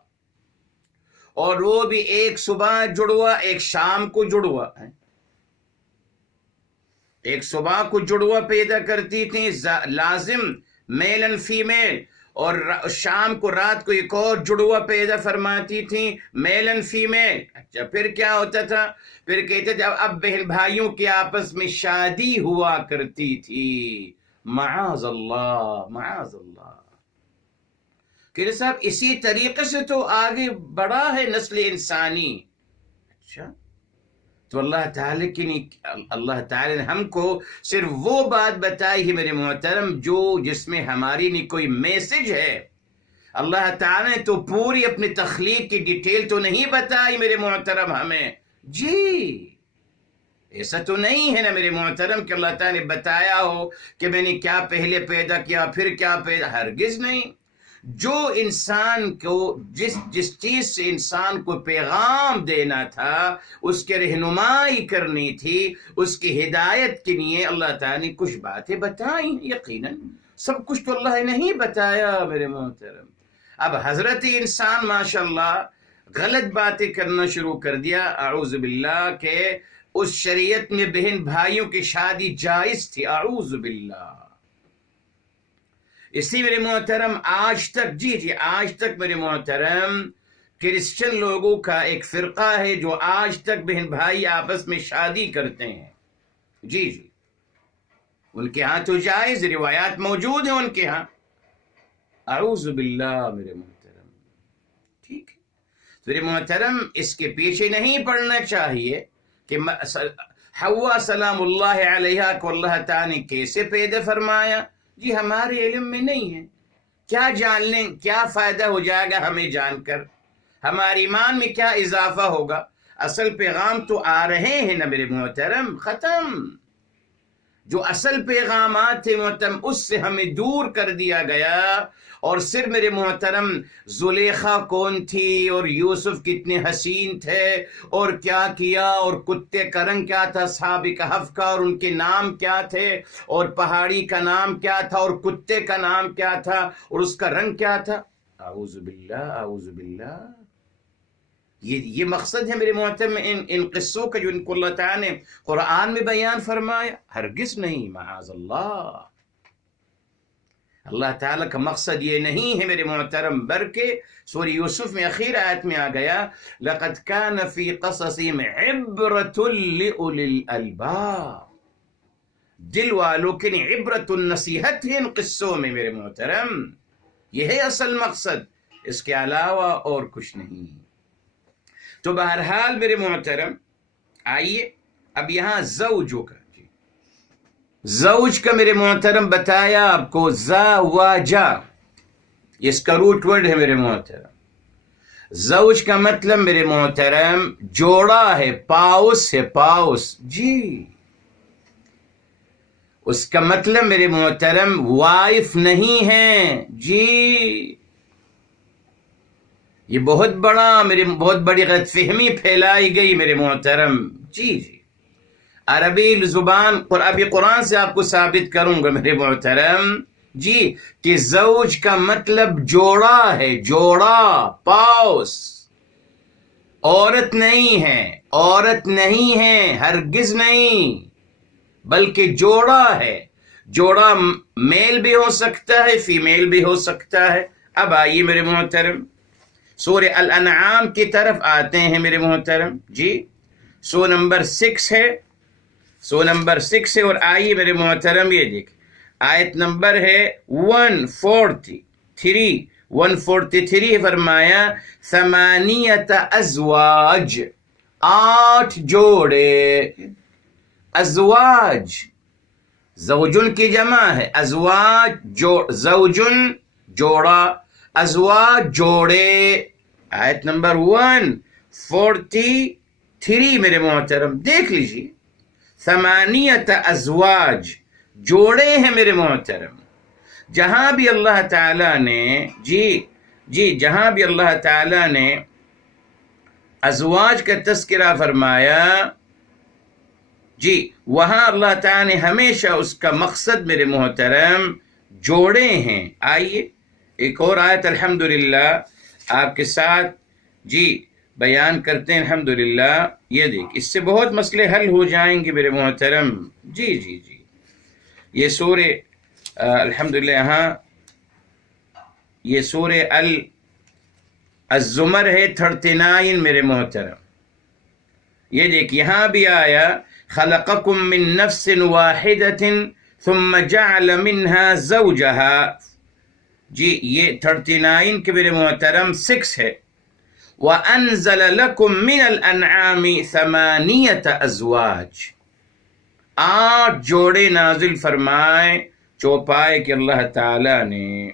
اور وہ بھی ایک صبح جڑوا ایک شام کو جڑوا، ایک صبح کو جڑوا پیدا کرتی تھیں لازم میل فیمیل، اور شام کو رات کو ایک اور جڑوا پیدا فرماتی تھیں میل فیمیل۔ اچھا پھر کیا ہوتا تھا؟ پھر کہتے تھے اب بہن بھائیوں کے آپس میں شادی ہوا کرتی تھی، معاذ اللہ معاذ اللہ۔ کہ صاحب اسی طریقے سے تو آگے بڑھا ہے نسل انسانی۔ اچھا تو اللہ تعالی نے ہم کو صرف وہ بات بتائی ہے میرے محترم جس میں ہماری نہیں کوئی میسج ہے۔ اللہ تعالی نے تو پوری اپنی تخلیق کی ڈیٹیل تو نہیں بتائی میرے محترم ہمیں، جی ایسا تو نہیں ہے نا میرے محترم کہ اللہ تعالی نے بتایا ہو کہ میں نے کیا پہلے پیدا کیا پھر کیا پیدا، ہرگز نہیں۔ جو انسان کو جس چیز سے انسان کو پیغام دینا تھا، اس کے رہنمائی کرنی تھی، اس کی ہدایت کے لیے اللہ تعالیٰ نے کچھ باتیں بتائیں، یقیناً سب کچھ تو اللہ نے نہیں بتایا میرے محترم۔ اب حضرت انسان ماشاءاللہ غلط باتیں کرنا شروع کر دیا، اعوذ باللہ، کہ اس شریعت میں بہن بھائیوں کی شادی جائز تھی، اعوذ باللہ۔ اسی میرے محترم آج تک میرے محترم کرسچن لوگوں کا ایک فرقہ ہے جو آج تک بہن بھائی آپس میں شادی کرتے ہیں، جی ان کے ہاں تو جائز، روایات موجود ہیں ان کے ہاں، اعوذ باللہ میرے محترم۔ ٹھیک ہے میرے محترم، اس کے پیچھے نہیں پڑنا چاہیے کہ حوا سلام اللہ علیہا کو اللہ تعالیٰ نے کیسے پیدا فرمایا، جی ہمارے علم میں نہیں ہے، کیا جان لیں، کیا فائدہ ہو جائے گا ہمیں جان کر، ہمارے ایمان میں کیا اضافہ ہوگا؟ اصل پیغام تو آ رہے ہیں نا میرے محترم، ختم۔ جو اصل پیغامات تھے محترم اس سے ہمیں دور کر دیا گیا، اور صرف میرے محترم زلیخا کون تھی اور یوسف کتنے حسین تھے اور کیا کیا، اور کتے کا رنگ کیا تھا اصحاب کہف کا، اور ان کے نام کیا تھے، اور پہاڑی کا نام کیا تھا، اور کتے کا نام کیا تھا، اور اس کا رنگ کیا تھا، اعوذ باللہ اعوذ باللہ۔ یہ مقصد ہے میرے محترم ان قصوں کا جو ان کو اللہ تعالیٰ نے قرآن میں بیان فرمایا، ہرگز نہیں، معاذ اللہ۔ اللہ تعالیٰ کا مقصد یہ نہیں ہے میرے محترم، بلکہ سورہ یوسف میں اخیر آیت میں آ گیا لَقَدْ كَانَ فِي قَصَصِهِمْ عِبْرَةٌ لِأُولِي الْأَلْبَابِ، دل والوں کے لیے عبرت النصیحت ہے ان قصوں میں میرے محترم، یہ ہے اصل مقصد، اس کے علاوہ اور کچھ نہیں۔ تو بہرحال میرے محترم آئیے اب یہاں زوج کا میرے محترم بتایا آپ کو، زواجا اس کا روٹ ورڈ ہے میرے محترم۔ زوج کا مطلب میرے محترم جوڑا ہے، پاؤس ہے، پاؤس، جی اس کا مطلب میرے محترم وائف نہیں ہے، جی یہ بہت بڑی غلط فہمی پھیلائی گئی میرے محترم، جی عربی زبان اور ابھی قرآن سے آپ کو ثابت کروں گا میرے محترم، جی کہ زوج کا مطلب جوڑا ہے، جوڑا، پاؤس، عورت نہیں ہے، ہرگز نہیں، بلکہ جوڑا ہے۔ جوڑا میل بھی ہو سکتا ہے، فیمیل بھی ہو سکتا ہے۔ اب آئیے میرے محترم سورہ الانعام کی طرف آتے ہیں میرے محترم، جی سو نمبر 6 ہے، اور آئیے میرے محترم یہ دیکھ آیت نمبر ہے 143 فرمایا 8 ازواج، 8 جوڑے، ازواج زوجن کی جمع ہے، ازواج زوجن جوڑا، ازواج جوڑے، آیت نمبر 143 میرے محترم دیکھ لیجیے، 8 ازواج جوڑے ہیں میرے محترم۔ جہاں بھی اللہ تعالیٰ نے جہاں بھی اللہ تعالیٰ نے ازواج کا تذکرہ فرمایا، جی وہاں اللہ تعالیٰ نے ہمیشہ اس کا مقصد میرے محترم جوڑے ہیں. آئیے ایک اور آیت الحمدللہ آپ کے ساتھ جی بیان کرتے ہیں. الحمدللہ یہ دیکھ، اس سے بہت مسئلے حل ہو جائیں گے میرے محترم. جی جی جی یہ سورہ الحمدللہ یہاں یہ سورہ الزمر ہے 39 میرے محترم. یہ دیکھ یہاں بھی آیا خلقکم من نفس واحدۃ ثم جعل منها زوجها. جی یہ 39 کے میرے محترم 6 ہے. وَأَنزَلَ لَكُم مِّنَ الْأَنْعَامِ 8 أَزْوَاجٍ. 8 جوڑے نازل فرمائے چوپائے کہ اللہ تعالیٰ نے.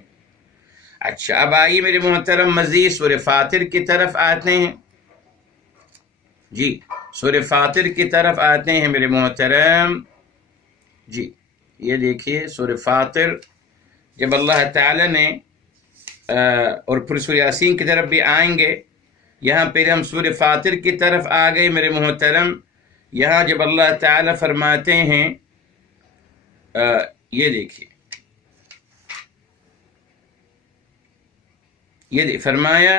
اچھا اب آئیے میرے محترم مزید سورہ فاطر کی طرف آتے ہیں. جی سورہ فاطر کی طرف آتے ہیں میرے محترم. جی یہ دیکھیے سورہ فاطر جب اللہ تعالیٰ نے اور پھر سورہ یاسین کی طرف بھی آئیں گے. یہاں پہلے ہم سورہ فاطر کی طرف آ گئے میرے محترم. یہاں جب اللہ تعالیٰ فرماتے ہیں یہ دیکھیے یہ فرمایا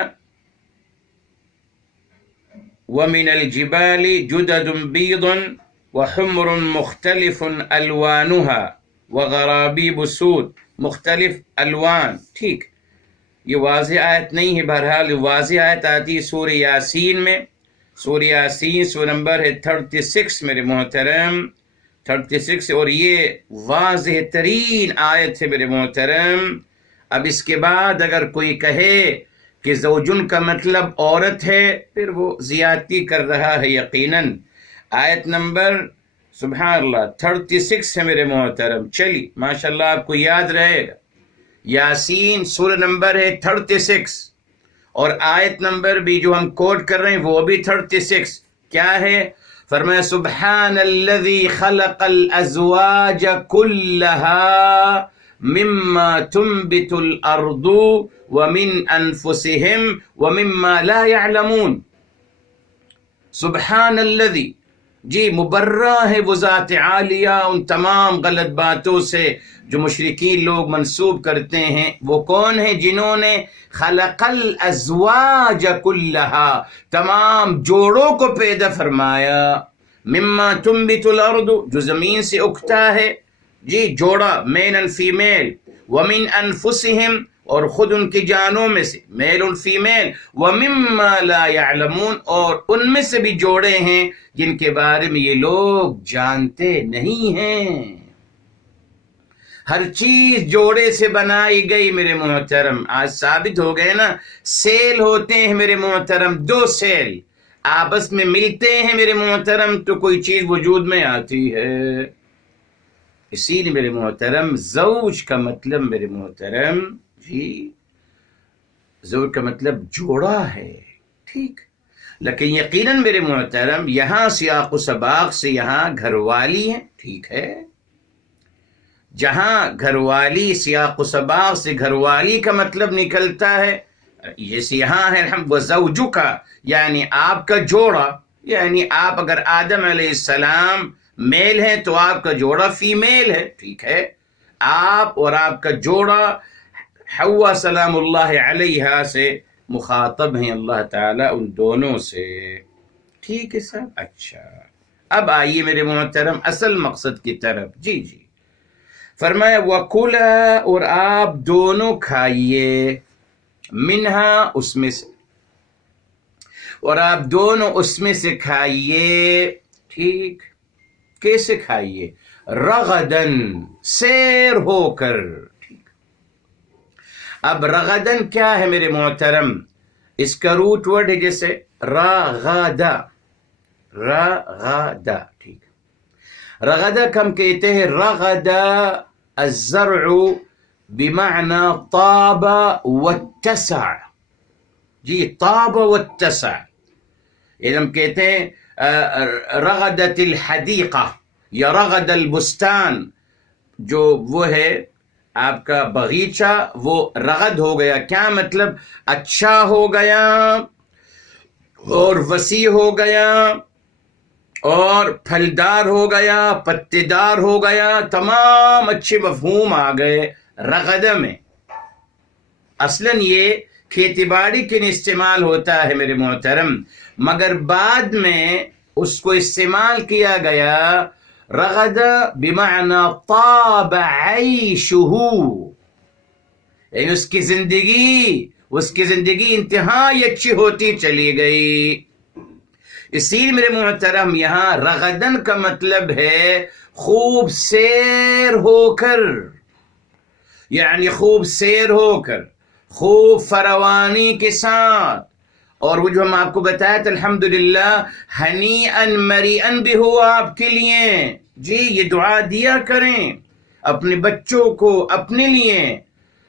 وَمِنَ الْجِبَالِ جُدَدٌ بِيضٌ وَحُمْرٌ مُخْتَلِفٌ أَلْوَانُهَا وَغَرَابِيبُ سُودٌ. مختلف الوان. ٹھیک یہ واضح آیت نہیں ہے، بہرحال واضح آیت آتی ہے سورہ یاسین میں. سورہ یاسین سورہ نمبر ہے 36 میرے محترم 36 اور یہ واضح ترین آیت ہے میرے محترم. اب اس کے بعد اگر کوئی کہے کہ زوجن کا مطلب عورت ہے پھر وہ زیادتی کر رہا ہے یقیناً. آیت نمبر سبحان اللہ 36 ہے میرے محترم. چلی ماشاءاللہ آپ کو یاد رہے گا. یاسین سورہ نمبر ہے 36 اور آیت نمبر بھی جو ہم کوٹ کر رہے ہیں وہ بھی 36. کیا ہے؟ فرمایا سبحان الذی خلق الازواج کلها مما تنبت الارض ومن انفسهم ومما لا يعلمون. سبحان الذی جی مبرہ ہے وہ ذات عالیہ ان تمام غلط باتوں سے جو مشرکین لوگ منسوب کرتے ہیں. وہ کون ہیں؟ جنہوں نے خلق الازواج کلہا تمام جوڑوں کو پیدا فرمایا. مما تنبت الارض جو زمین سے اگتا ہے جی جوڑا میل اینڈ فیمیل. ومن انفسہم اور خود ان کی جانوں میں سے میل اور فیمیل. ومما لا يعلمون اور ان میں سے بھی جوڑے ہیں جن کے بارے میں یہ لوگ جانتے نہیں ہیں. ہر چیز جوڑے سے بنائی گئی میرے محترم. آج ثابت ہو گئے نا سیل ہوتے ہیں میرے محترم. 2 سیل آپس میں ملتے ہیں میرے محترم تو کوئی چیز وجود میں آتی ہے. اسی لیے میرے محترم زوج کا مطلب میرے محترم جی زوج کا مطلب جوڑا ہے. ٹھیک لیکن یقیناً میرے محترم یہاں سیاق و سباق سے یہاں گھر والی ہیں. ٹھیک ہے جہاں گھر والی سیاق و سباق سے گھر والی کا مطلب نکلتا ہے جیسے یہاں ہے ہم وزوجک یعنی آپ کا جوڑا. یعنی آپ اگر آدم علیہ السلام میل ہے تو آپ کا جوڑا فیمیل ہے. ٹھیک ہے آپ اور آپ کا جوڑا حوا سلام اللہ علیہا سے مخاطب ہیں اللہ تعالیٰ ان دونوں سے. ٹھیک ہے صاحب. اچھا اب آئیے میرے محترم اصل مقصد کی طرف. جی جی فرمایا وَكُلَا اور آپ دونوں کھائیے منہا اس میں سے اور آپ دونوں اس میں سے کھائیے. ٹھیک کیسے کھائیے؟ رغدن سیر ہو کر. اب رغدن کیا ہے میرے محترم؟ اس کا روٹ ورڈ ہے جیسے رغدا. رغدا ٹھیک رغدا ہم کہتے ہیں رغدا الزرع بمعنى طاب واتسع. جی طاب واتسع یہ ہم کہتے ہیں رغدت الحدیقہ یا رغد البستان جو وہ ہے آپ کا باغیچہ وہ رغد ہو گیا. کیا مطلب؟ اچھا ہو گیا اور وسیع ہو گیا اور پھلدار ہو گیا پتے دار ہو گیا. تمام اچھے مفہوم آ گئے رغدہ میں اصلاً یہ کھیتی باڑی کے لیے استعمال ہوتا ہے میرے محترم، مگر بعد میں اس کو استعمال کیا گیا رغدہ بمعنی طاب عیشہ، یعنی اس کی زندگی انتہائی اچھی ہوتی چلی گئی. اسی میرے محترم یہاں رغدن کا مطلب ہے خوب سیر ہو کر، یعنی خوب سیر ہو کر، خوب فراوانی کے ساتھ. اور وہ جو ہم آپ کو بتایا تھا الحمدللہ ہنیئن مریئن بھی ہوا آپ کے لیے. جی یہ دعا دیا کریں اپنے بچوں کو، اپنے لیے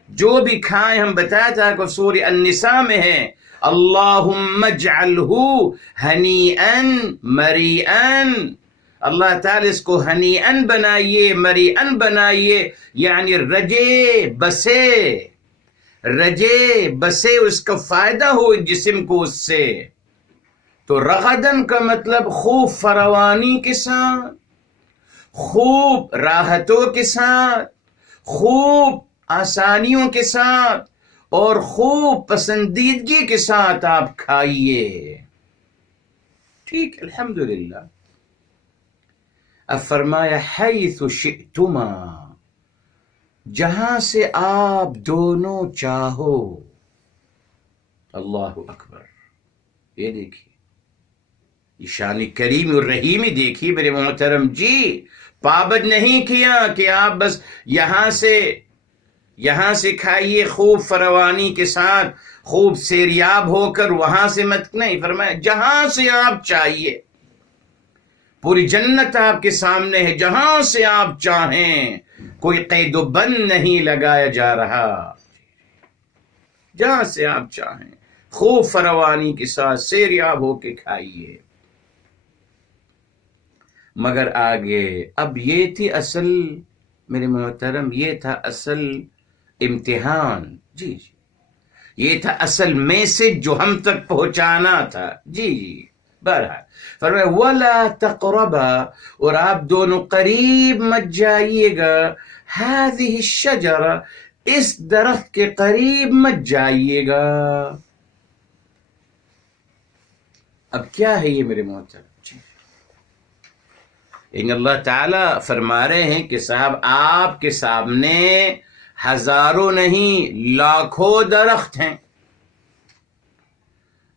جو بھی کھائیں. ہم بتایا تھا کہ سورہ النساء میں ہے اللہم اجعلہ ہنیئن مریئن، اللہ تعالی اس کو ہنیئن بنائیے، مریئن بنائیے، یعنی رجے بسے اس کا فائدہ ہو جسم کو اس سے. تو رغدن کا مطلب خوب فراوانی کے ساتھ، خوب راحتوں کے ساتھ، خوب آسانیوں کے ساتھ اور خوب پسندیدگی کے ساتھ آپ کھائیے. ٹھیک، الحمدللہ. اب فرمایا حیث شئتما، جہاں سے آپ دونوں چاہو. اللہ اکبر. یہ دیکھیے یہ شان کریم اور رحیمی دیکھیے میرے محترم. جی پابند نہیں کیا کہ آپ بس یہاں سے کھائیے خوب فراوانی کے ساتھ، خوب سیریاب ہو کر، وہاں سے مت نہیں. فرمایا جہاں سے آپ چاہیے، پوری جنت آپ کے سامنے ہے، جہاں سے آپ چاہیں، کوئی قید و بند نہیں لگایا جا رہا. جہاں سے آپ چاہیں خوب فراوانی کے ساتھ سیریاب ہو کے کھائیے. مگر آگے اب یہ تھی اصل میرے محترم، یہ تھا اصل امتحان. جی یہ تھا اصل میسج جو ہم تک پہنچانا تھا. جی بہرحال فرمایا وَلَا تَقْرَبَا، اور آپ دونوں قریب مت جائیے گا، هذه الشجرة، اس درخت کے قریب مت جائیے گا. اب کیا ہے یہ میرے محترم؟ ان اللہ تعالیٰ فرما رہے ہیں کہ صاحب آپ کے سامنے ہزاروں نہیں لاکھوں درخت ہیں،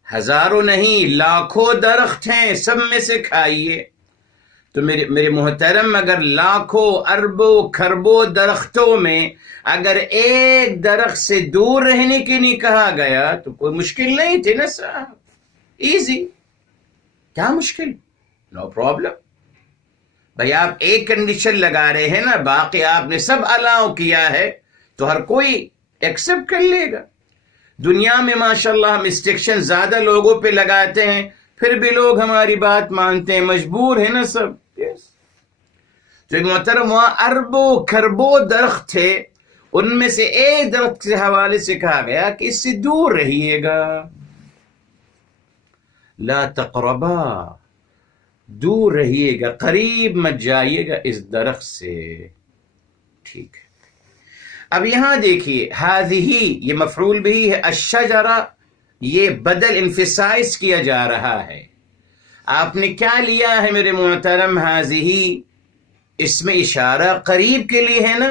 ہزاروں نہیں لاکھوں درخت ہیں، سب میں سے کھائیے. تو میرے محترم اگر لاکھوں اربوں کھربوں درختوں میں اگر ایک درخت سے دور رہنے کے نہیں کہا گیا تو کوئی مشکل نہیں تھی نا صاحب، ایزی. کیا مشکل؟ No problem. بھئی آپ ایک کنڈیشن لگا رہے ہیں نا، باقی آپ نے سب الاؤ کیا ہے تو ہر کوئی ایکسپٹ کر لے گا. دنیا میں ماشاءاللہ ہم اسٹرکشن زیادہ لوگوں پہ لگاتے ہیں، پھر بھی لوگ ہماری بات مانتے ہیں، مجبور ہیں نا سب. تو ایک محترم وہاں اربوں کھربوں درخت تھے، ان میں سے ایک درخت کے حوالے سے کہا گیا کہ اس سے دور رہیے گا. لا تقربا، دور رہیے گا، قریب مت جائیے گا اس درخت سے. ٹھیک ہے. اب یہاں دیکھیے ہذہ یہ مفعول بھی ہے، الشجرہ یہ بدل انفسائز کیا جا رہا ہے. آپ نے کیا لیا ہے میرے محترم؟ ہذہ اس میں اشارہ قریب کے لیے ہے نا.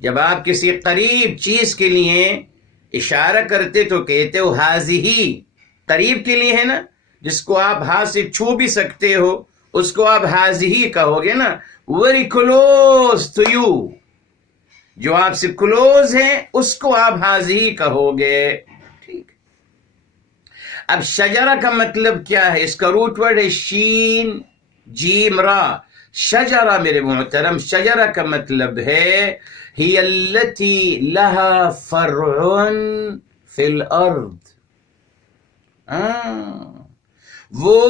جب آپ کسی قریب چیز کے لیے اشارہ کرتے تو کہتے ہو ہذہ، قریب کے لیے ہے نا، جس کو آپ ہاتھ سے چھو بھی سکتے ہو اس کو آپ ہذہ کہو گے نا. ویری کلوز ٹو یو، جو آپ سے کلوز ہیں اس کو آپ ہذہ کہو گے. ٹھیک. اب شجرہ کا مطلب کیا ہے؟ اس کا روٹ ورڈ ہے شین جیم را. شجرہ میرے محترم، شجرہ کا مطلب ہے ہی التی لہا فرع فی الارض، وہ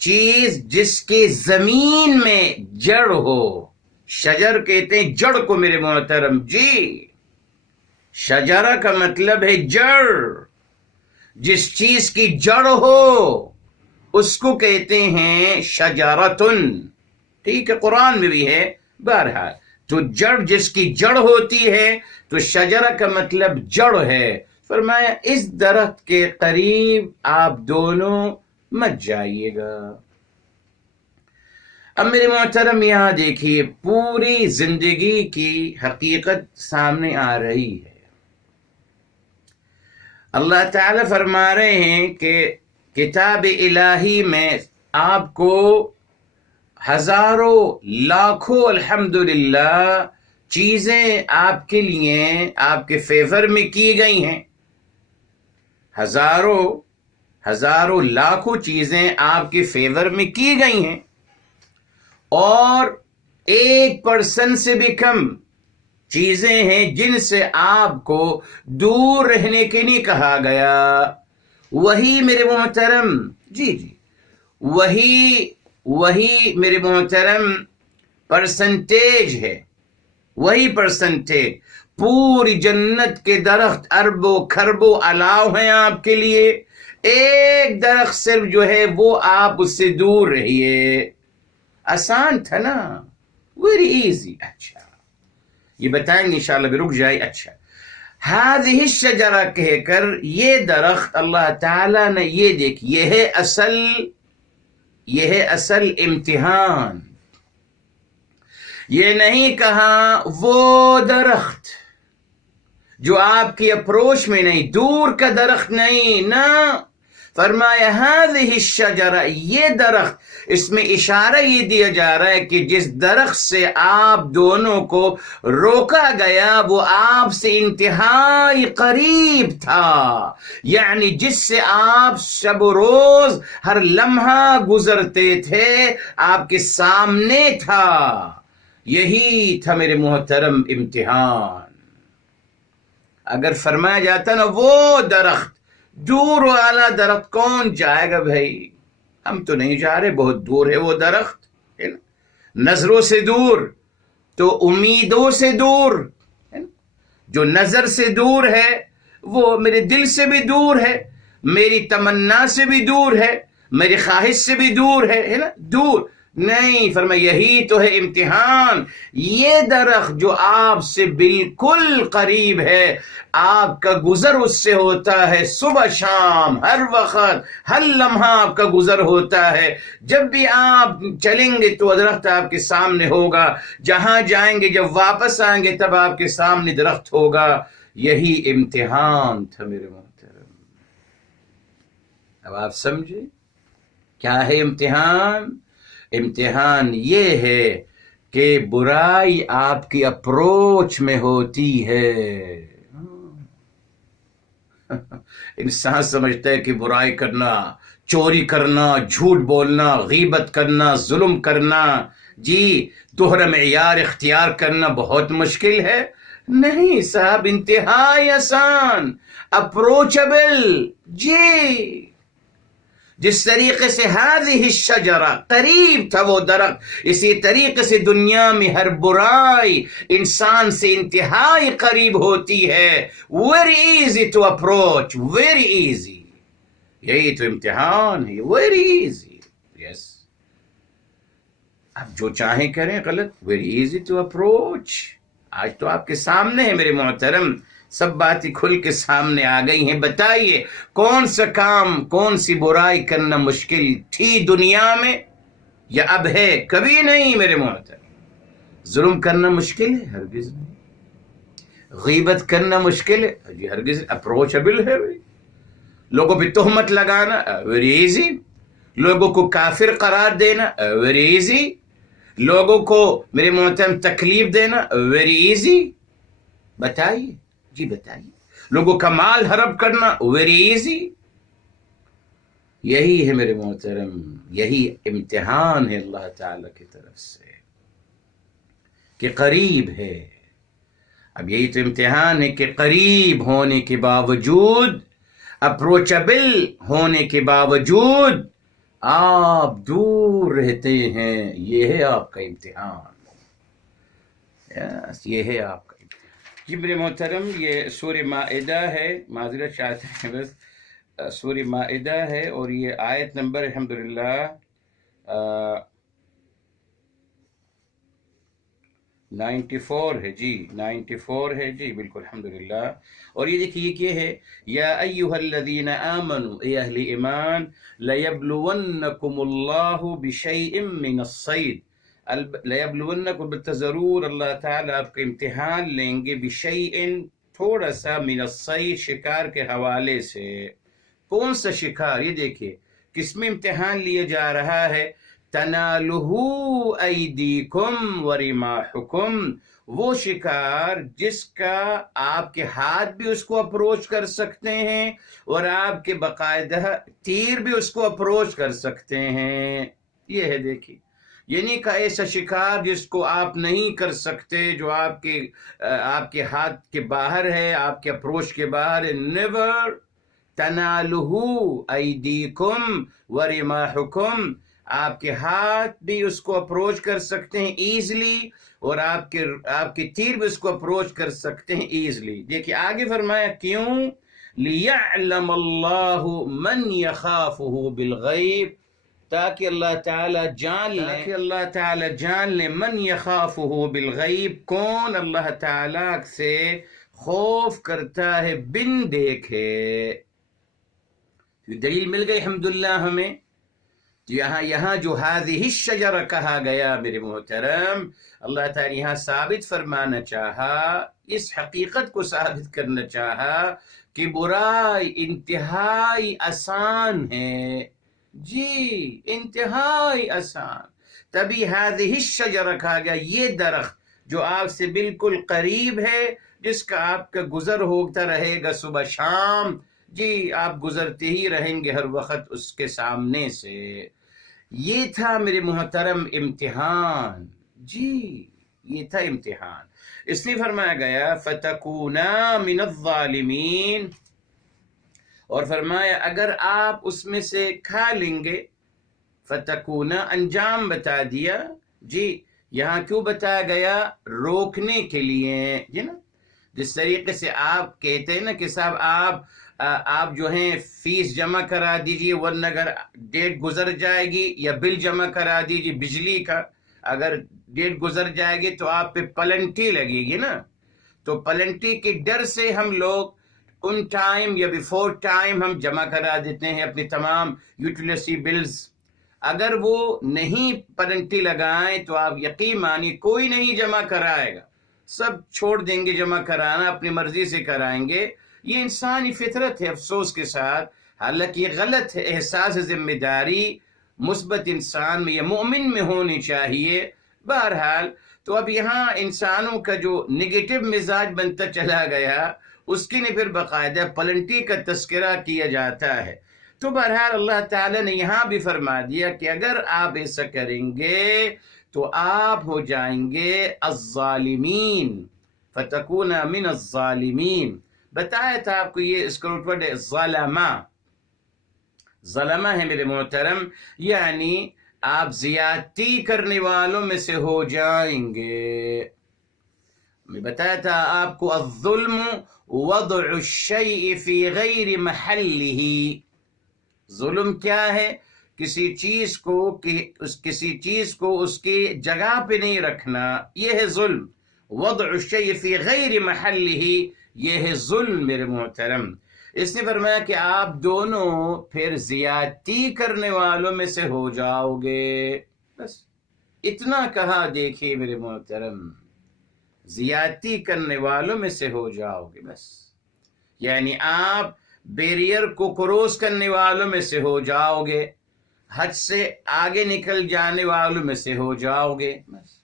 چیز جس کے زمین میں جڑ ہو. شجر کہتے ہیں جڑ کو میرے محترم. جی شجرہ کا مطلب ہے جڑ، جس چیز کی جڑ ہو اس کو کہتے ہیں شجرتن. ٹھیک ہے، قرآن میں بھی ہے. بہرحال تو جڑ جس کی جڑ ہوتی ہے تو شجرہ کا مطلب جڑ ہے. فرمایا اس درخت کے قریب آپ دونوں مت جائیے گا. اب میرے محترم یہاں دیکھیے پوری زندگی کی حقیقت سامنے آ رہی ہے. اللہ تعالی فرما رہے ہیں کہ کتاب الہی میں آپ کو ہزاروں لاکھوں الحمدللہ چیزیں آپ کے لیے آپ کے فیور میں کی گئی ہیں. ہزاروں لاکھوں چیزیں آپ کے فیور میں کی گئی ہیں اور 1% سے بھی کم چیزیں ہیں جن سے آپ کو دور رہنے کے لیے کہا گیا. وہی میرے محترم جی وہی میرے محترم پرسنٹیج ہے. وہی پرسنٹیج پوری جنت کے درخت اربوں کھربوں الاؤ ہیں آپ کے لیے. ایک درخت صرف جو ہے وہ آپ اس سے دور رہیے. آسان تھا نا, ویری ایزی. اچھا یہ بتائیں گے انشاءاللہ بھی رک جائے. اچھا هذه الشجرہ کہہ کر یہ درخت اللہ تعالی نے یہ دیکھ یہ ہے اصل امتحان. یہ نہیں کہا وہ درخت جو آپ کی اپروچ میں نہیں, دور کا درخت نہیں نا. فرمایا هذه الشجرہ یہ درخت, اس میں اشارہ یہ دیا جا رہا ہے کہ جس درخت سے آپ دونوں کو روکا گیا وہ آپ سے انتہائی قریب تھا. یعنی جس سے آپ شب و روز ہر لمحہ گزرتے تھے آپ کے سامنے تھا. یہی تھا میرے محترم امتحان. اگر فرمایا جاتا نا وہ درخت, دور والا درخت, کون جائے گا بھائی؟ ہم تو نہیں جا رہے, بہت دور ہے وہ درخت, ہے نا, نظروں سے دور تو امیدوں سے دور, ہے نا. جو نظر سے دور ہے وہ میرے دل سے بھی دور ہے, میری تمنا سے بھی دور ہے, میری خواہش سے بھی دور ہے نا, دور نہیں. فرمایا یہی تو ہے امتحان. یہ درخت جو آپ سے بالکل قریب ہے, آپ کا گزر اس سے ہوتا ہے صبح شام, ہر وقت ہر لمحہ آپ کا گزر ہوتا ہے. جب بھی آپ چلیں گے تو درخت آپ کے سامنے ہوگا, جہاں جائیں گے جب واپس آئیں گے تب آپ کے سامنے درخت ہوگا. یہی امتحان تھا میرے محترم. اب آپ سمجھے کیا ہے امتحان؟ امتحان یہ ہے کہ برائی آپ کی اپروچ میں ہوتی ہے. انسان سمجھتا ہے کہ برائی کرنا, چوری کرنا, جھوٹ بولنا, غیبت کرنا, ظلم کرنا, جی دوہرا معیار اختیار کرنا بہت مشکل ہے. نہیں صاحب, انتہائی آسان, اپروچبل. جی جس طریقے سے هذه الشجرہ قریب تھا وہ درخت, اسی طریقے سے دنیا میں ہر برائی انسان سے انتہائی قریب ہوتی ہے. Very easy to approach, very easy. یہی تو امتحان ہے, ویری ایزی. یس, اب جو چاہیں کریں غلط, ویری ایزی ٹو اپروچ. آج تو آپ کے سامنے ہے میرے محترم, سب باتیں کھل کے سامنے آ گئی ہیں. بتائیے کون سا کام, کون سی برائی کرنا مشکل تھی دنیا میں یا اب ہے؟ کبھی نہیں میرے محترم. ظلم کرنا مشکل ہے؟ ہرگز نہیں. غیبت کرنا مشکل ہے؟ جی ہرگز. اپروچبل ہے بھائی. لوگوں پہ تہمت لگانا ویری ایزی. لوگوں کو کافر قرار دینا ویری ایزی. لوگوں کو میرے محترم تکلیف دینا ویری ایزی. بتائیے جی بتائیے. لوگوں کا مال ہڑپ کرنا ویری ایزی. یہی ہے میرے محترم, یہی امتحان ہے اللہ تعالی کی طرف سے کہ قریب ہے. اب یہی تو امتحان ہے کہ قریب ہونے کے باوجود, اپروچبل ہونے کے باوجود آپ دور رہتے ہیں. یہ ہے آپ کا امتحان. یہ ہے آپ کا. جی میرے محترم, یہ سورہ مائدہ ہے, معذرت چاہتے ہیں بس, سورہ مائدہ ہے اور یہ آیت نمبر الحمدللہ 94 ہے جی، 94 ہے جی، بالکل الحمدللہ۔ اور یہ دیکھیے یہ ہے، یا ایہا الذین آمنوا، اے اہل ایمان، لیبلونکم اللہ بشیء من الصید، لیبلونکم، البتہ ضرور اللہ تعالیٰ آپ کا امتحان لیں گے، بشیء، تھوڑا سا، من الصید، شکار کے حوالے سے۔ کون سا شکار؟ یہ دیکھیے کس میں امتحان لیا جا رہا ہے، تنالہ ایدیکم ورماحکم، وہ شکار جس کا آپ کے ہاتھ بھی اس کو اپروچ کر سکتے ہیں اور آپ کے باقاعدہ تیر بھی اس کو اپروچ کر سکتے ہیں۔ یہ ہے دیکھیے، یعنی کہ ایسا شکار جس کو آپ نہیں کر سکتے، جو آپ کے ہاتھ کے باہر ہے، آپ کے اپروچ کے باہر ہے، نیور تنالہ ایدیکم ورماحکم، آپ کے ہاتھ بھی اس کو اپروچ کر سکتے ہیں ایزلی، اور آپ کے تیر بھی اس کو اپروچ کر سکتے ہیں ایزلی۔ دیکھیے آگے فرمایا کیوں، لِيَعْلَمَ اللَّهُ مَنْ يَخَافُهُ بِالْغَيْبِ، تاکہ اللہ تعالیٰ جان لے، من يَخَافُهُ بِالْغَيْبِ، کون اللہ تعالیٰ سے خوف کرتا ہے بن دیکھے۔ دلیل مل گئی الحمدللہ ہمیں۔ یہاں جو هذه الشجرہ کہا گیا میرے محترم، اللہ تعالیٰ یہاں ثابت فرمانا چاہا، اس حقیقت کو ثابت کرنا چاہا کہ برائی انتہائی آسان ہے، جی انتہائی آسان۔ تبھی هذه الشجرہ کہا گیا، یہ درخت جو آپ سے بالکل قریب ہے، جس کا آپ کا گزر ہوتا رہے گا صبح شام، جی آپ گزرتے ہی رہیں گے ہر وقت اس کے سامنے سے۔ یہ تھا میرے محترم امتحان، جی یہ تھا امتحان۔ اس لیے فرمایا گیا فَتَكُونَا مِنَ الظَّالِمِينَ، اور فرمایا اگر آپ اس میں سے کھا لیں گے، فَتَكُونَا انجام بتا دیا، جی یہاں کیوں بتایا گیا، روکنے کے لیے، جی نا، جس طریقے سے آپ کہتے ہیں نا کہ صاحب آپ جو ہیں فیس جمع کرا دیجئے، ورنہ اگر ڈیٹ گزر جائے گی، یا بل جمع کرا دیجئے بجلی کا، اگر ڈیٹ گزر جائے گی تو آپ پہ پلنٹی لگے گی نا، تو پلنٹی کے ڈر سے ہم لوگ ان ٹائم یا بیفور ٹائم ہم جمع کرا دیتے ہیں اپنی تمام یوٹیلیٹی بلز۔ اگر وہ نہیں پلنٹی لگائیں تو آپ یقین مانی کوئی نہیں جمع کرائے گا، سب چھوڑ دیں گے جمع کرانا، اپنی مرضی سے کرائیں گے۔ یہ انسانی فطرت ہے، افسوس کے ساتھ، حالانکہ یہ غلط ہے۔ احساس ذمہ داری مثبت انسان میں یا مومن میں ہونی چاہیے۔ بہرحال تو اب یہاں انسانوں کا جو نگیٹو مزاج بنتا چلا گیا، اس کی نے پھر باقاعدہ پلنٹی کا تذکرہ کیا جاتا ہے۔ تو بہرحال اللہ تعالیٰ نے یہاں بھی فرما دیا کہ اگر آپ ایسا کریں گے تو آپ ہو جائیں گے الظالمین، فَتَكُونَ مِنَ الظَّالِمِينَ۔ بتایا تھا آپ کو، یہ اس کا روٹ ورڈ ہے ظلمہ، ظلمہ ہے میرے محترم، یعنی آپ زیادتی کرنے والوں میں سے ہو جائیں گے۔ میں بتایا تھا آپ کو، الظلم وضع الشیء فی غیر محلہ، ظلم کیا ہے، کسی چیز کو اس کی جگہ پہ نہیں رکھنا، یہ ہے ظلم۔ وضع الشیء فی غیر محلہ، یہ ہے ظلم میرے محترم۔ اس نے فرمایا کہ آپ دونوں پھر زیادتی کرنے والوں میں سے ہو جاؤ گے، بس اتنا کہا۔ دیکھیے میرے محترم، زیادتی کرنے والوں میں سے ہو جاؤ گے، بس یعنی آپ بیریئر کو کروس کرنے والوں میں سے ہو جاؤ گے، حد سے آگے نکل جانے والوں میں سے ہو جاؤ گے، بس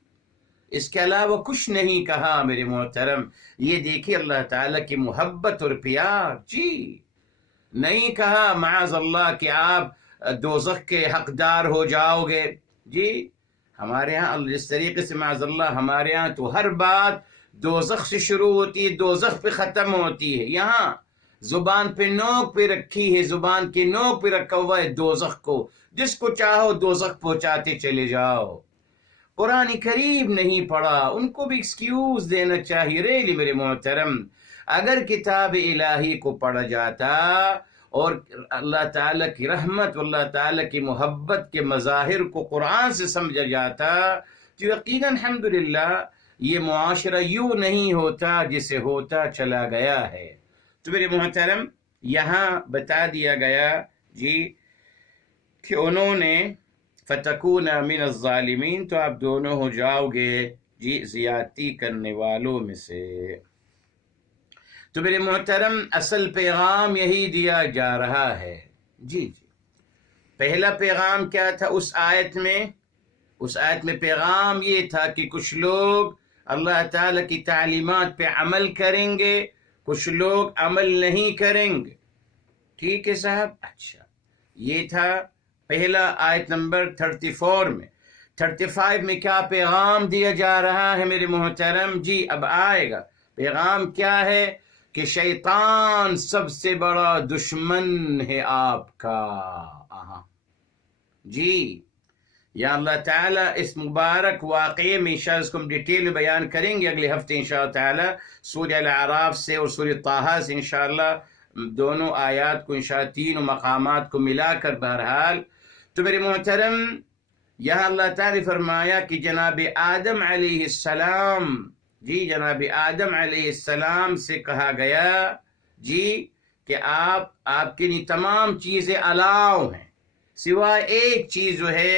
اس کے علاوہ کچھ نہیں کہا میرے محترم۔ یہ دیکھیے اللہ تعالیٰ کی محبت اور پیار، جی نہیں کہا معاذ اللہ کہ آپ دوزخ کے حقدار ہو جاؤ گے، جی ہمارے ہاں جس طریقے سے معاذ اللہ ہمارے ہاں تو ہر بات دوزخ سے شروع ہوتی ہے، دوزخ پہ ختم ہوتی ہے، یہاں زبان پہ نوک پہ رکھی ہے، زبان کی نوک پہ رکھا ہوا ہے دوزخ کو، جس کو چاہو دوزخ پہنچاتے چلے جاؤ۔ قرآن کریم نہیں پڑھا، ان کو بھی ایکسکیوز دینا چاہیے۔ ریلی میرے محترم، اگر کتاب الہی کو پڑھا جاتا اور اللہ تعالیٰ کی رحمت، اللہ تعالیٰ کی محبت کے مظاہر کو قرآن سے سمجھا جاتا، تو یقیناً الحمدللہ یہ معاشرہ یوں نہیں ہوتا جسے ہوتا چلا گیا ہے۔ تو میرے محترم یہاں بتا دیا گیا جی کہ انہوں نے فتکون من الظالمین، تو آپ دونوں ہو جاؤ گے جی زیادتی کرنے والوں میں سے۔ تو میرے محترم اصل پیغام یہی دیا جا رہا ہے۔ جی پہلا پیغام کیا تھا اس آیت میں پیغام یہ تھا کہ کچھ لوگ اللہ تعالیٰ کی تعلیمات پہ عمل کریں گے، کچھ لوگ عمل نہیں کریں گے۔ ٹھیک ہے صاحب؟ اچھا، یہ تھا پہلا آیت نمبر 34 میں۔ 35 میں کیا پیغام دیا جا رہا ہے میرے محترم؟ جی اب آئے گا پیغام کیا ہے کہ شیطان سب سے بڑا دشمن ہے آپ کا۔ جی یا اللہ تعالیٰ اس مبارک واقعے میں انشاءاللہ اس کو ہم ڈیٹیل میں بیان کریں گے اگلے ہفتے انشاءاللہ تعالیٰ، سورہ الاعراف سے اور سورہ طٰہٰ سے انشاءاللہ دونوں آیات کو انشاءاللہ تینوں مقامات کو ملا کر۔ بہرحال تو میرے محترم یہاں اللہ تعالیٰ نے فرمایا کہ جناب آدم علیہ السلام، جی جناب آدم علیہ السلام سے کہا گیا جی کہ آپ کے لیے تمام چیزیں الاؤ ہیں، سوائے ایک چیز جو ہے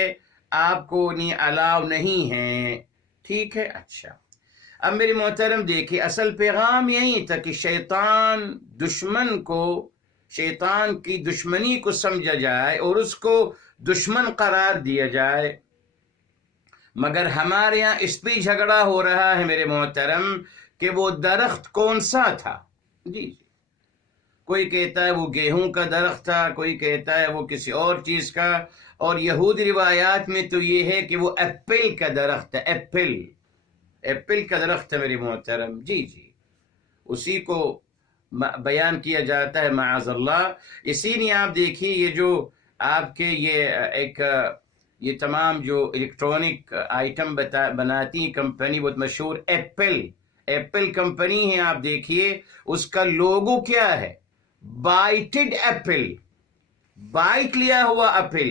آپ کو نہیں الاؤ نہیں ہے۔ ٹھیک ہے؟ اچھا، اب میرے محترم دیکھیں اصل پیغام یہی تھا کہ شیطان کی دشمنی کو سمجھا جائے اور اس کو دشمن قرار دیا جائے، مگر ہمارے یہاں اس پہ جھگڑا ہو رہا ہے میرے محترم کہ وہ درخت کون سا تھا۔ جی کوئی کہتا ہے وہ گیہوں کا درخت تھا، کوئی کہتا ہے وہ کسی اور چیز کا، اور یہود روایات میں تو یہ ہے کہ وہ ایپل کا درخت ہے، ایپل کا درخت ہے میرے محترم۔ جی اسی کو بیان کیا جاتا ہے معاذ اللہ۔ اسی لیے آپ دیکھیے یہ جو آپ کے یہ تمام جو الیکٹرانک آئٹم بناتی ہیں کمپنی بہت مشہور ایپل کمپنی ہے، آپ دیکھیے اس کا لوگو کیا ہے؟ بائٹڈ ایپل، بائٹ لیا ہوا ایپل۔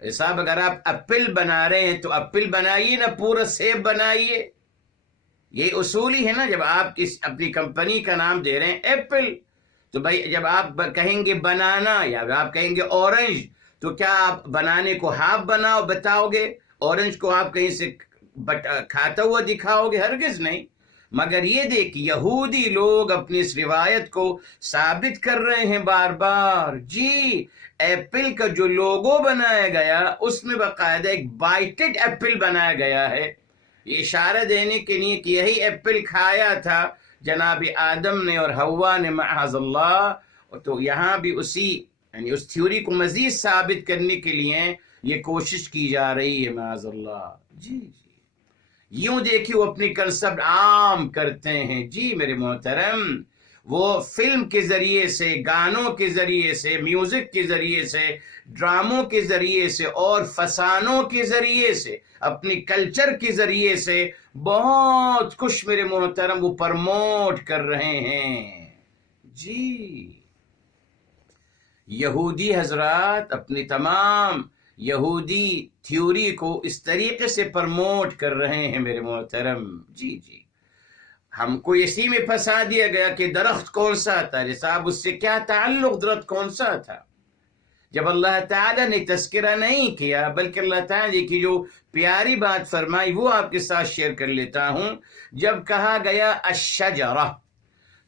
صاحب اگر آپ ایپل بنا رہے ہیں تو ایپل بنائیے نا، پورا سیب بنائیے۔ یہ اصول ہی ہے نا، جب آپ اپنی کمپنی کا نام دے رہے ہیں ایپل، تو بھائی جب آپ کہیں گے بنانا یا آپ کہیں گے اورنج، تو کیا آپ بنانے کو ہاف بتاؤ گے؟ اورنج کو آپ کہیں سے کھاتا ہوا دکھاؤ گے؟ ہرگز نہیں۔ مگر یہ دیکھ یہودی لوگ اپنی اس روایت کو ثابت کر رہے ہیں بار بار۔ جی ایپل کا جو لوگو بنایا گیا اس میں باقاعدہ ایک بائٹڈ ایپل بنایا گیا ہے، یہ اشارہ دینے کے لیے کہ یہی ایپل کھایا تھا جناب آدم نے اور حوا نے معاذ اللہ۔ تو یہاں بھی اس تھیوری کو مزید ثابت کرنے کے لیے یہ کوشش کی جا رہی ہے معاذ اللہ۔ جی یوں دیکھیے وہ اپنی کنسپٹ عام کرتے ہیں۔ جی میرے محترم وہ فلم کے ذریعے سے، گانوں کے ذریعے سے، میوزک کے ذریعے سے، ڈراموں کے ذریعے سے اور فسانوں کے ذریعے سے، اپنی کلچر کے ذریعے سے بہت کچھ میرے محترم وہ پرموٹ کر رہے ہیں۔ جی یہودی حضرات اپنی تمام یہودی تھیوری کو اس طریقے سے پرموٹ کر رہے ہیں میرے محترم۔ جی ہم کو اسی میں پھنسا دیا گیا کہ درخت کون سا تھا؟ صاحب اس سے کیا تعلق؟ درخت کون سا تھا؟ جب اللہ تعالیٰ نے تذکرہ نہیں کیا بلکہ اللہ تعالیٰ کی جو پیاری بات فرمائی وہ آپ کے ساتھ شیئر کر لیتا ہوں۔ جب کہا گیا الشجرہ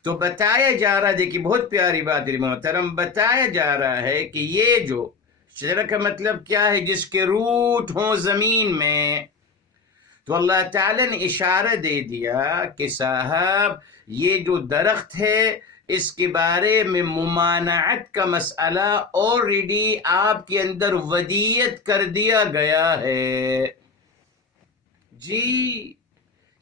تو بتایا جا رہا، دیکھیے بہت پیاری بات ہے محترم، بتایا جا رہا ہے کہ یہ جو شجرہ کا مطلب کیا ہے؟ جس کے روٹ ہوں زمین میں۔ تو اللہ تعالیٰ نے اشارہ دے دیا کہ صاحب یہ جو درخت ہے اس کے بارے میں ممانعت کا مسئلہ آلریڈی آپ کے اندر ودیت کر دیا گیا ہے۔ جی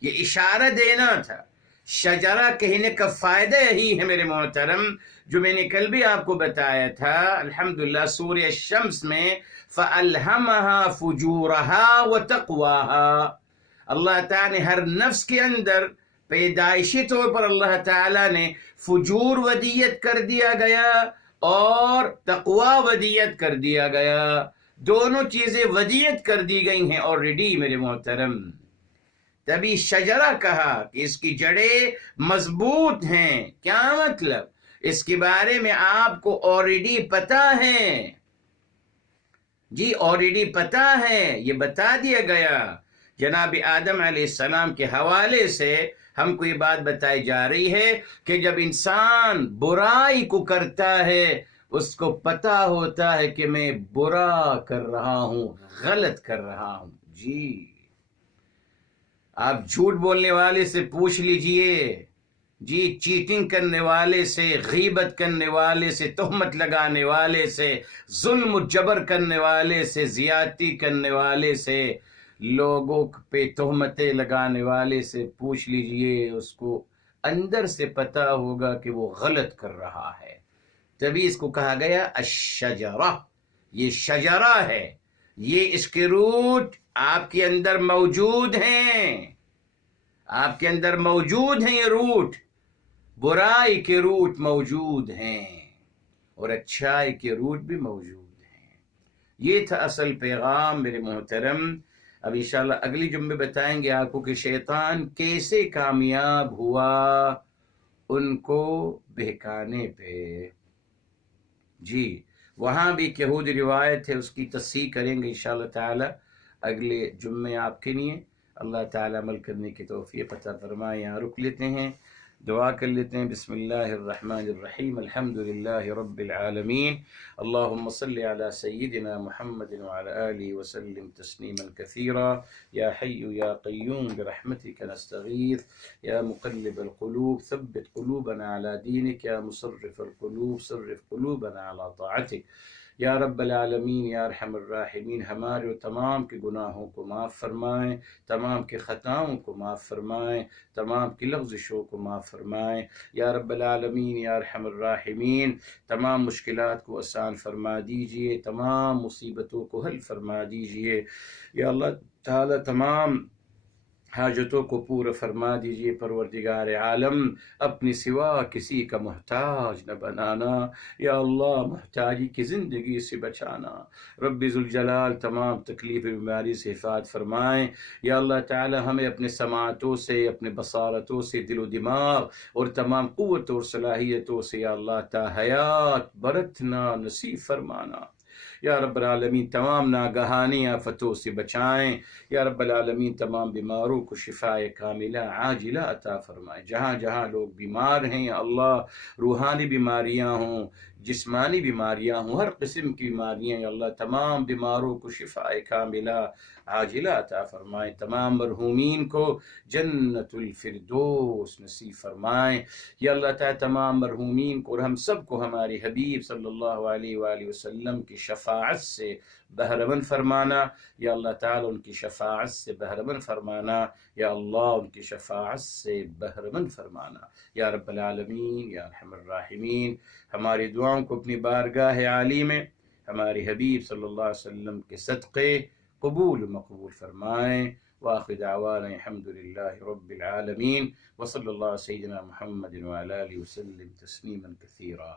یہ اشارہ دینا تھا۔ شجرہ کہنے کا فائدہ یہی ہے میرے محترم، جو میں نے کل بھی آپ کو بتایا تھا الحمدللہ سورہ الشمس میں، فَأَلْهَمَهَا فُجُورَهَا وَتَقْوَاهَا۔ اللہ تعالیٰ نے ہر نفس کے اندر پیدائشی طور پر اللہ تعالیٰ نے فجور ودیت کر دیا گیا اور تقوی ودیت کر دیا گیا، دونوں چیزیں ودیت کر دی گئی ہیں آلریڈی میرے محترم۔ تبھی شجرہ کہا کہ اس کی جڑیں مضبوط ہیں. کیا مطلب؟ اس کے بارے میں آپ کو آلریڈی پتا ہے. جی آلریڈی پتا ہے، یہ بتا دیا گیا. جناب آدم علیہ السلام کے حوالے سے ہم کو یہ بات بتائی جا رہی ہے کہ جب انسان برائی کو کرتا ہے اس کو پتا ہوتا ہے کہ میں برا کر رہا ہوں، غلط کر رہا ہوں. جی آپ جھوٹ بولنے والے سے پوچھ لیجئے، جی چیٹنگ کرنے والے سے، غیبت کرنے والے سے، تہمت لگانے والے سے، ظلم و جبر کرنے والے سے، زیادتی کرنے والے سے، لوگوں پہ تہمتیں لگانے والے سے پوچھ لیجئے، اس کو اندر سے پتا ہوگا کہ وہ غلط کر رہا ہے. تبھی اس کو کہا گیا الشجرہ. یہ شجرہ ہے، یہ اس کے روٹ آپ کے اندر موجود ہیں. آپ کے اندر موجود ہیں یہ روٹ. برائی کے روٹ موجود ہیں اور اچھائی کے روٹ بھی موجود ہیں. یہ تھا اصل پیغام میرے محترم. اب انشاءاللہ اگلی جمعے بتائیں گے آپ کو کہ شیطان کیسے کامیاب ہوا ان کو بہکانے پہ. جی وہاں بھی ایک یہودی روایت ہے، اس کی تصحیح کریں گے انشاءاللہ تعالی اگلے جمعے آپ کے لیے. اللہ تعالی عمل کرنے کی توفیق عطا فرمائے. یہاں رک لیتے ہیں، دعا کر لیتے ہیں. بسم اللہ الرحمن الرحیم. الحمد للہ رب العالمین. اللہم صل علی سیدنا محمد وعلی آلہ وسلم تسلیما کثیرا. یا حی یا قیوم برحمتک نستغیث. یا مقلب القلوب ثبت قلوبنا علی دینک. یا مصرف القلوب صرف قلوبنا علی طاعتک. یا رب العالمین یا ارحم الراحمین. ہمارے تمام کے گناہوں کو معاف فرمائیں، تمام کے خطاؤں کو معاف فرمائیں، تمام کی لغزشوں کو معاف فرمائیں. یا رب العالمین یا ارحم الراحمین. تمام مشکلات کو آسان فرما دیجئے، تمام مصیبتوں کو حل فرما دیجئے. یا اللہ تعالی تمام حاجتوں کو پورا فرما دیجئے. پروردگار عالم اپنی سوا کسی کا محتاج نہ بنانا. یا اللہ محتاجی کی زندگی سے بچانا. رب ذوالجلال تمام تکلیف بیماری سے حفاظت فرمائیں. یا اللہ تعالی ہمیں اپنے سماعتوں سے، اپنے بصارتوں سے، دل و دماغ اور تمام قوت اور صلاحیتوں سے یا اللہ تا حیات برتنا نصیب فرمانا. یا رب العالمین تمام ناگہانی آفتوں سے بچائیں. یا رب العالمین تمام بیماروں کو شفاء کاملہ عاجلہ عطا فرمائیں. جہاں جہاں لوگ بیمار ہیں یا اللہ، روحانی بیماریاں ہوں، جسمانی بیماریاں ہوں، ہر قسم کی بیماریاں یا اللہ تمام بیماروں کو شفاء کاملہ عاجلہ عطا فرمائیں. تمام مرحومین کو جنت الفردوس نصیب فرمائیں. یا اللہ تعالی تمام مرحومین کو اور ہم سب کو ہماری حبیب صلی اللہ علیہ وآلہ وسلم کی شفاعت سے بہرمند فرمانا. یا اللہ تعالی ان کی شفاعت سے بہرمند فرمانا. یا اللہ ان کی شفاعت سے بہرمند فرمانا. یا رب العالمین یا ارحم الراحمین. ہماری دعاؤں کو اپنی بارگاہ عالی میں ہمارے حبیب صلی اللہ علیہ وسلم کے صدقے قبول و مقبول فرمائیں. وآخر دعوانا الحمد للہ رب العالمین. وصلی اللہ سیدنا محمد وعلی آلہ وسلم تسلیما کثیرا.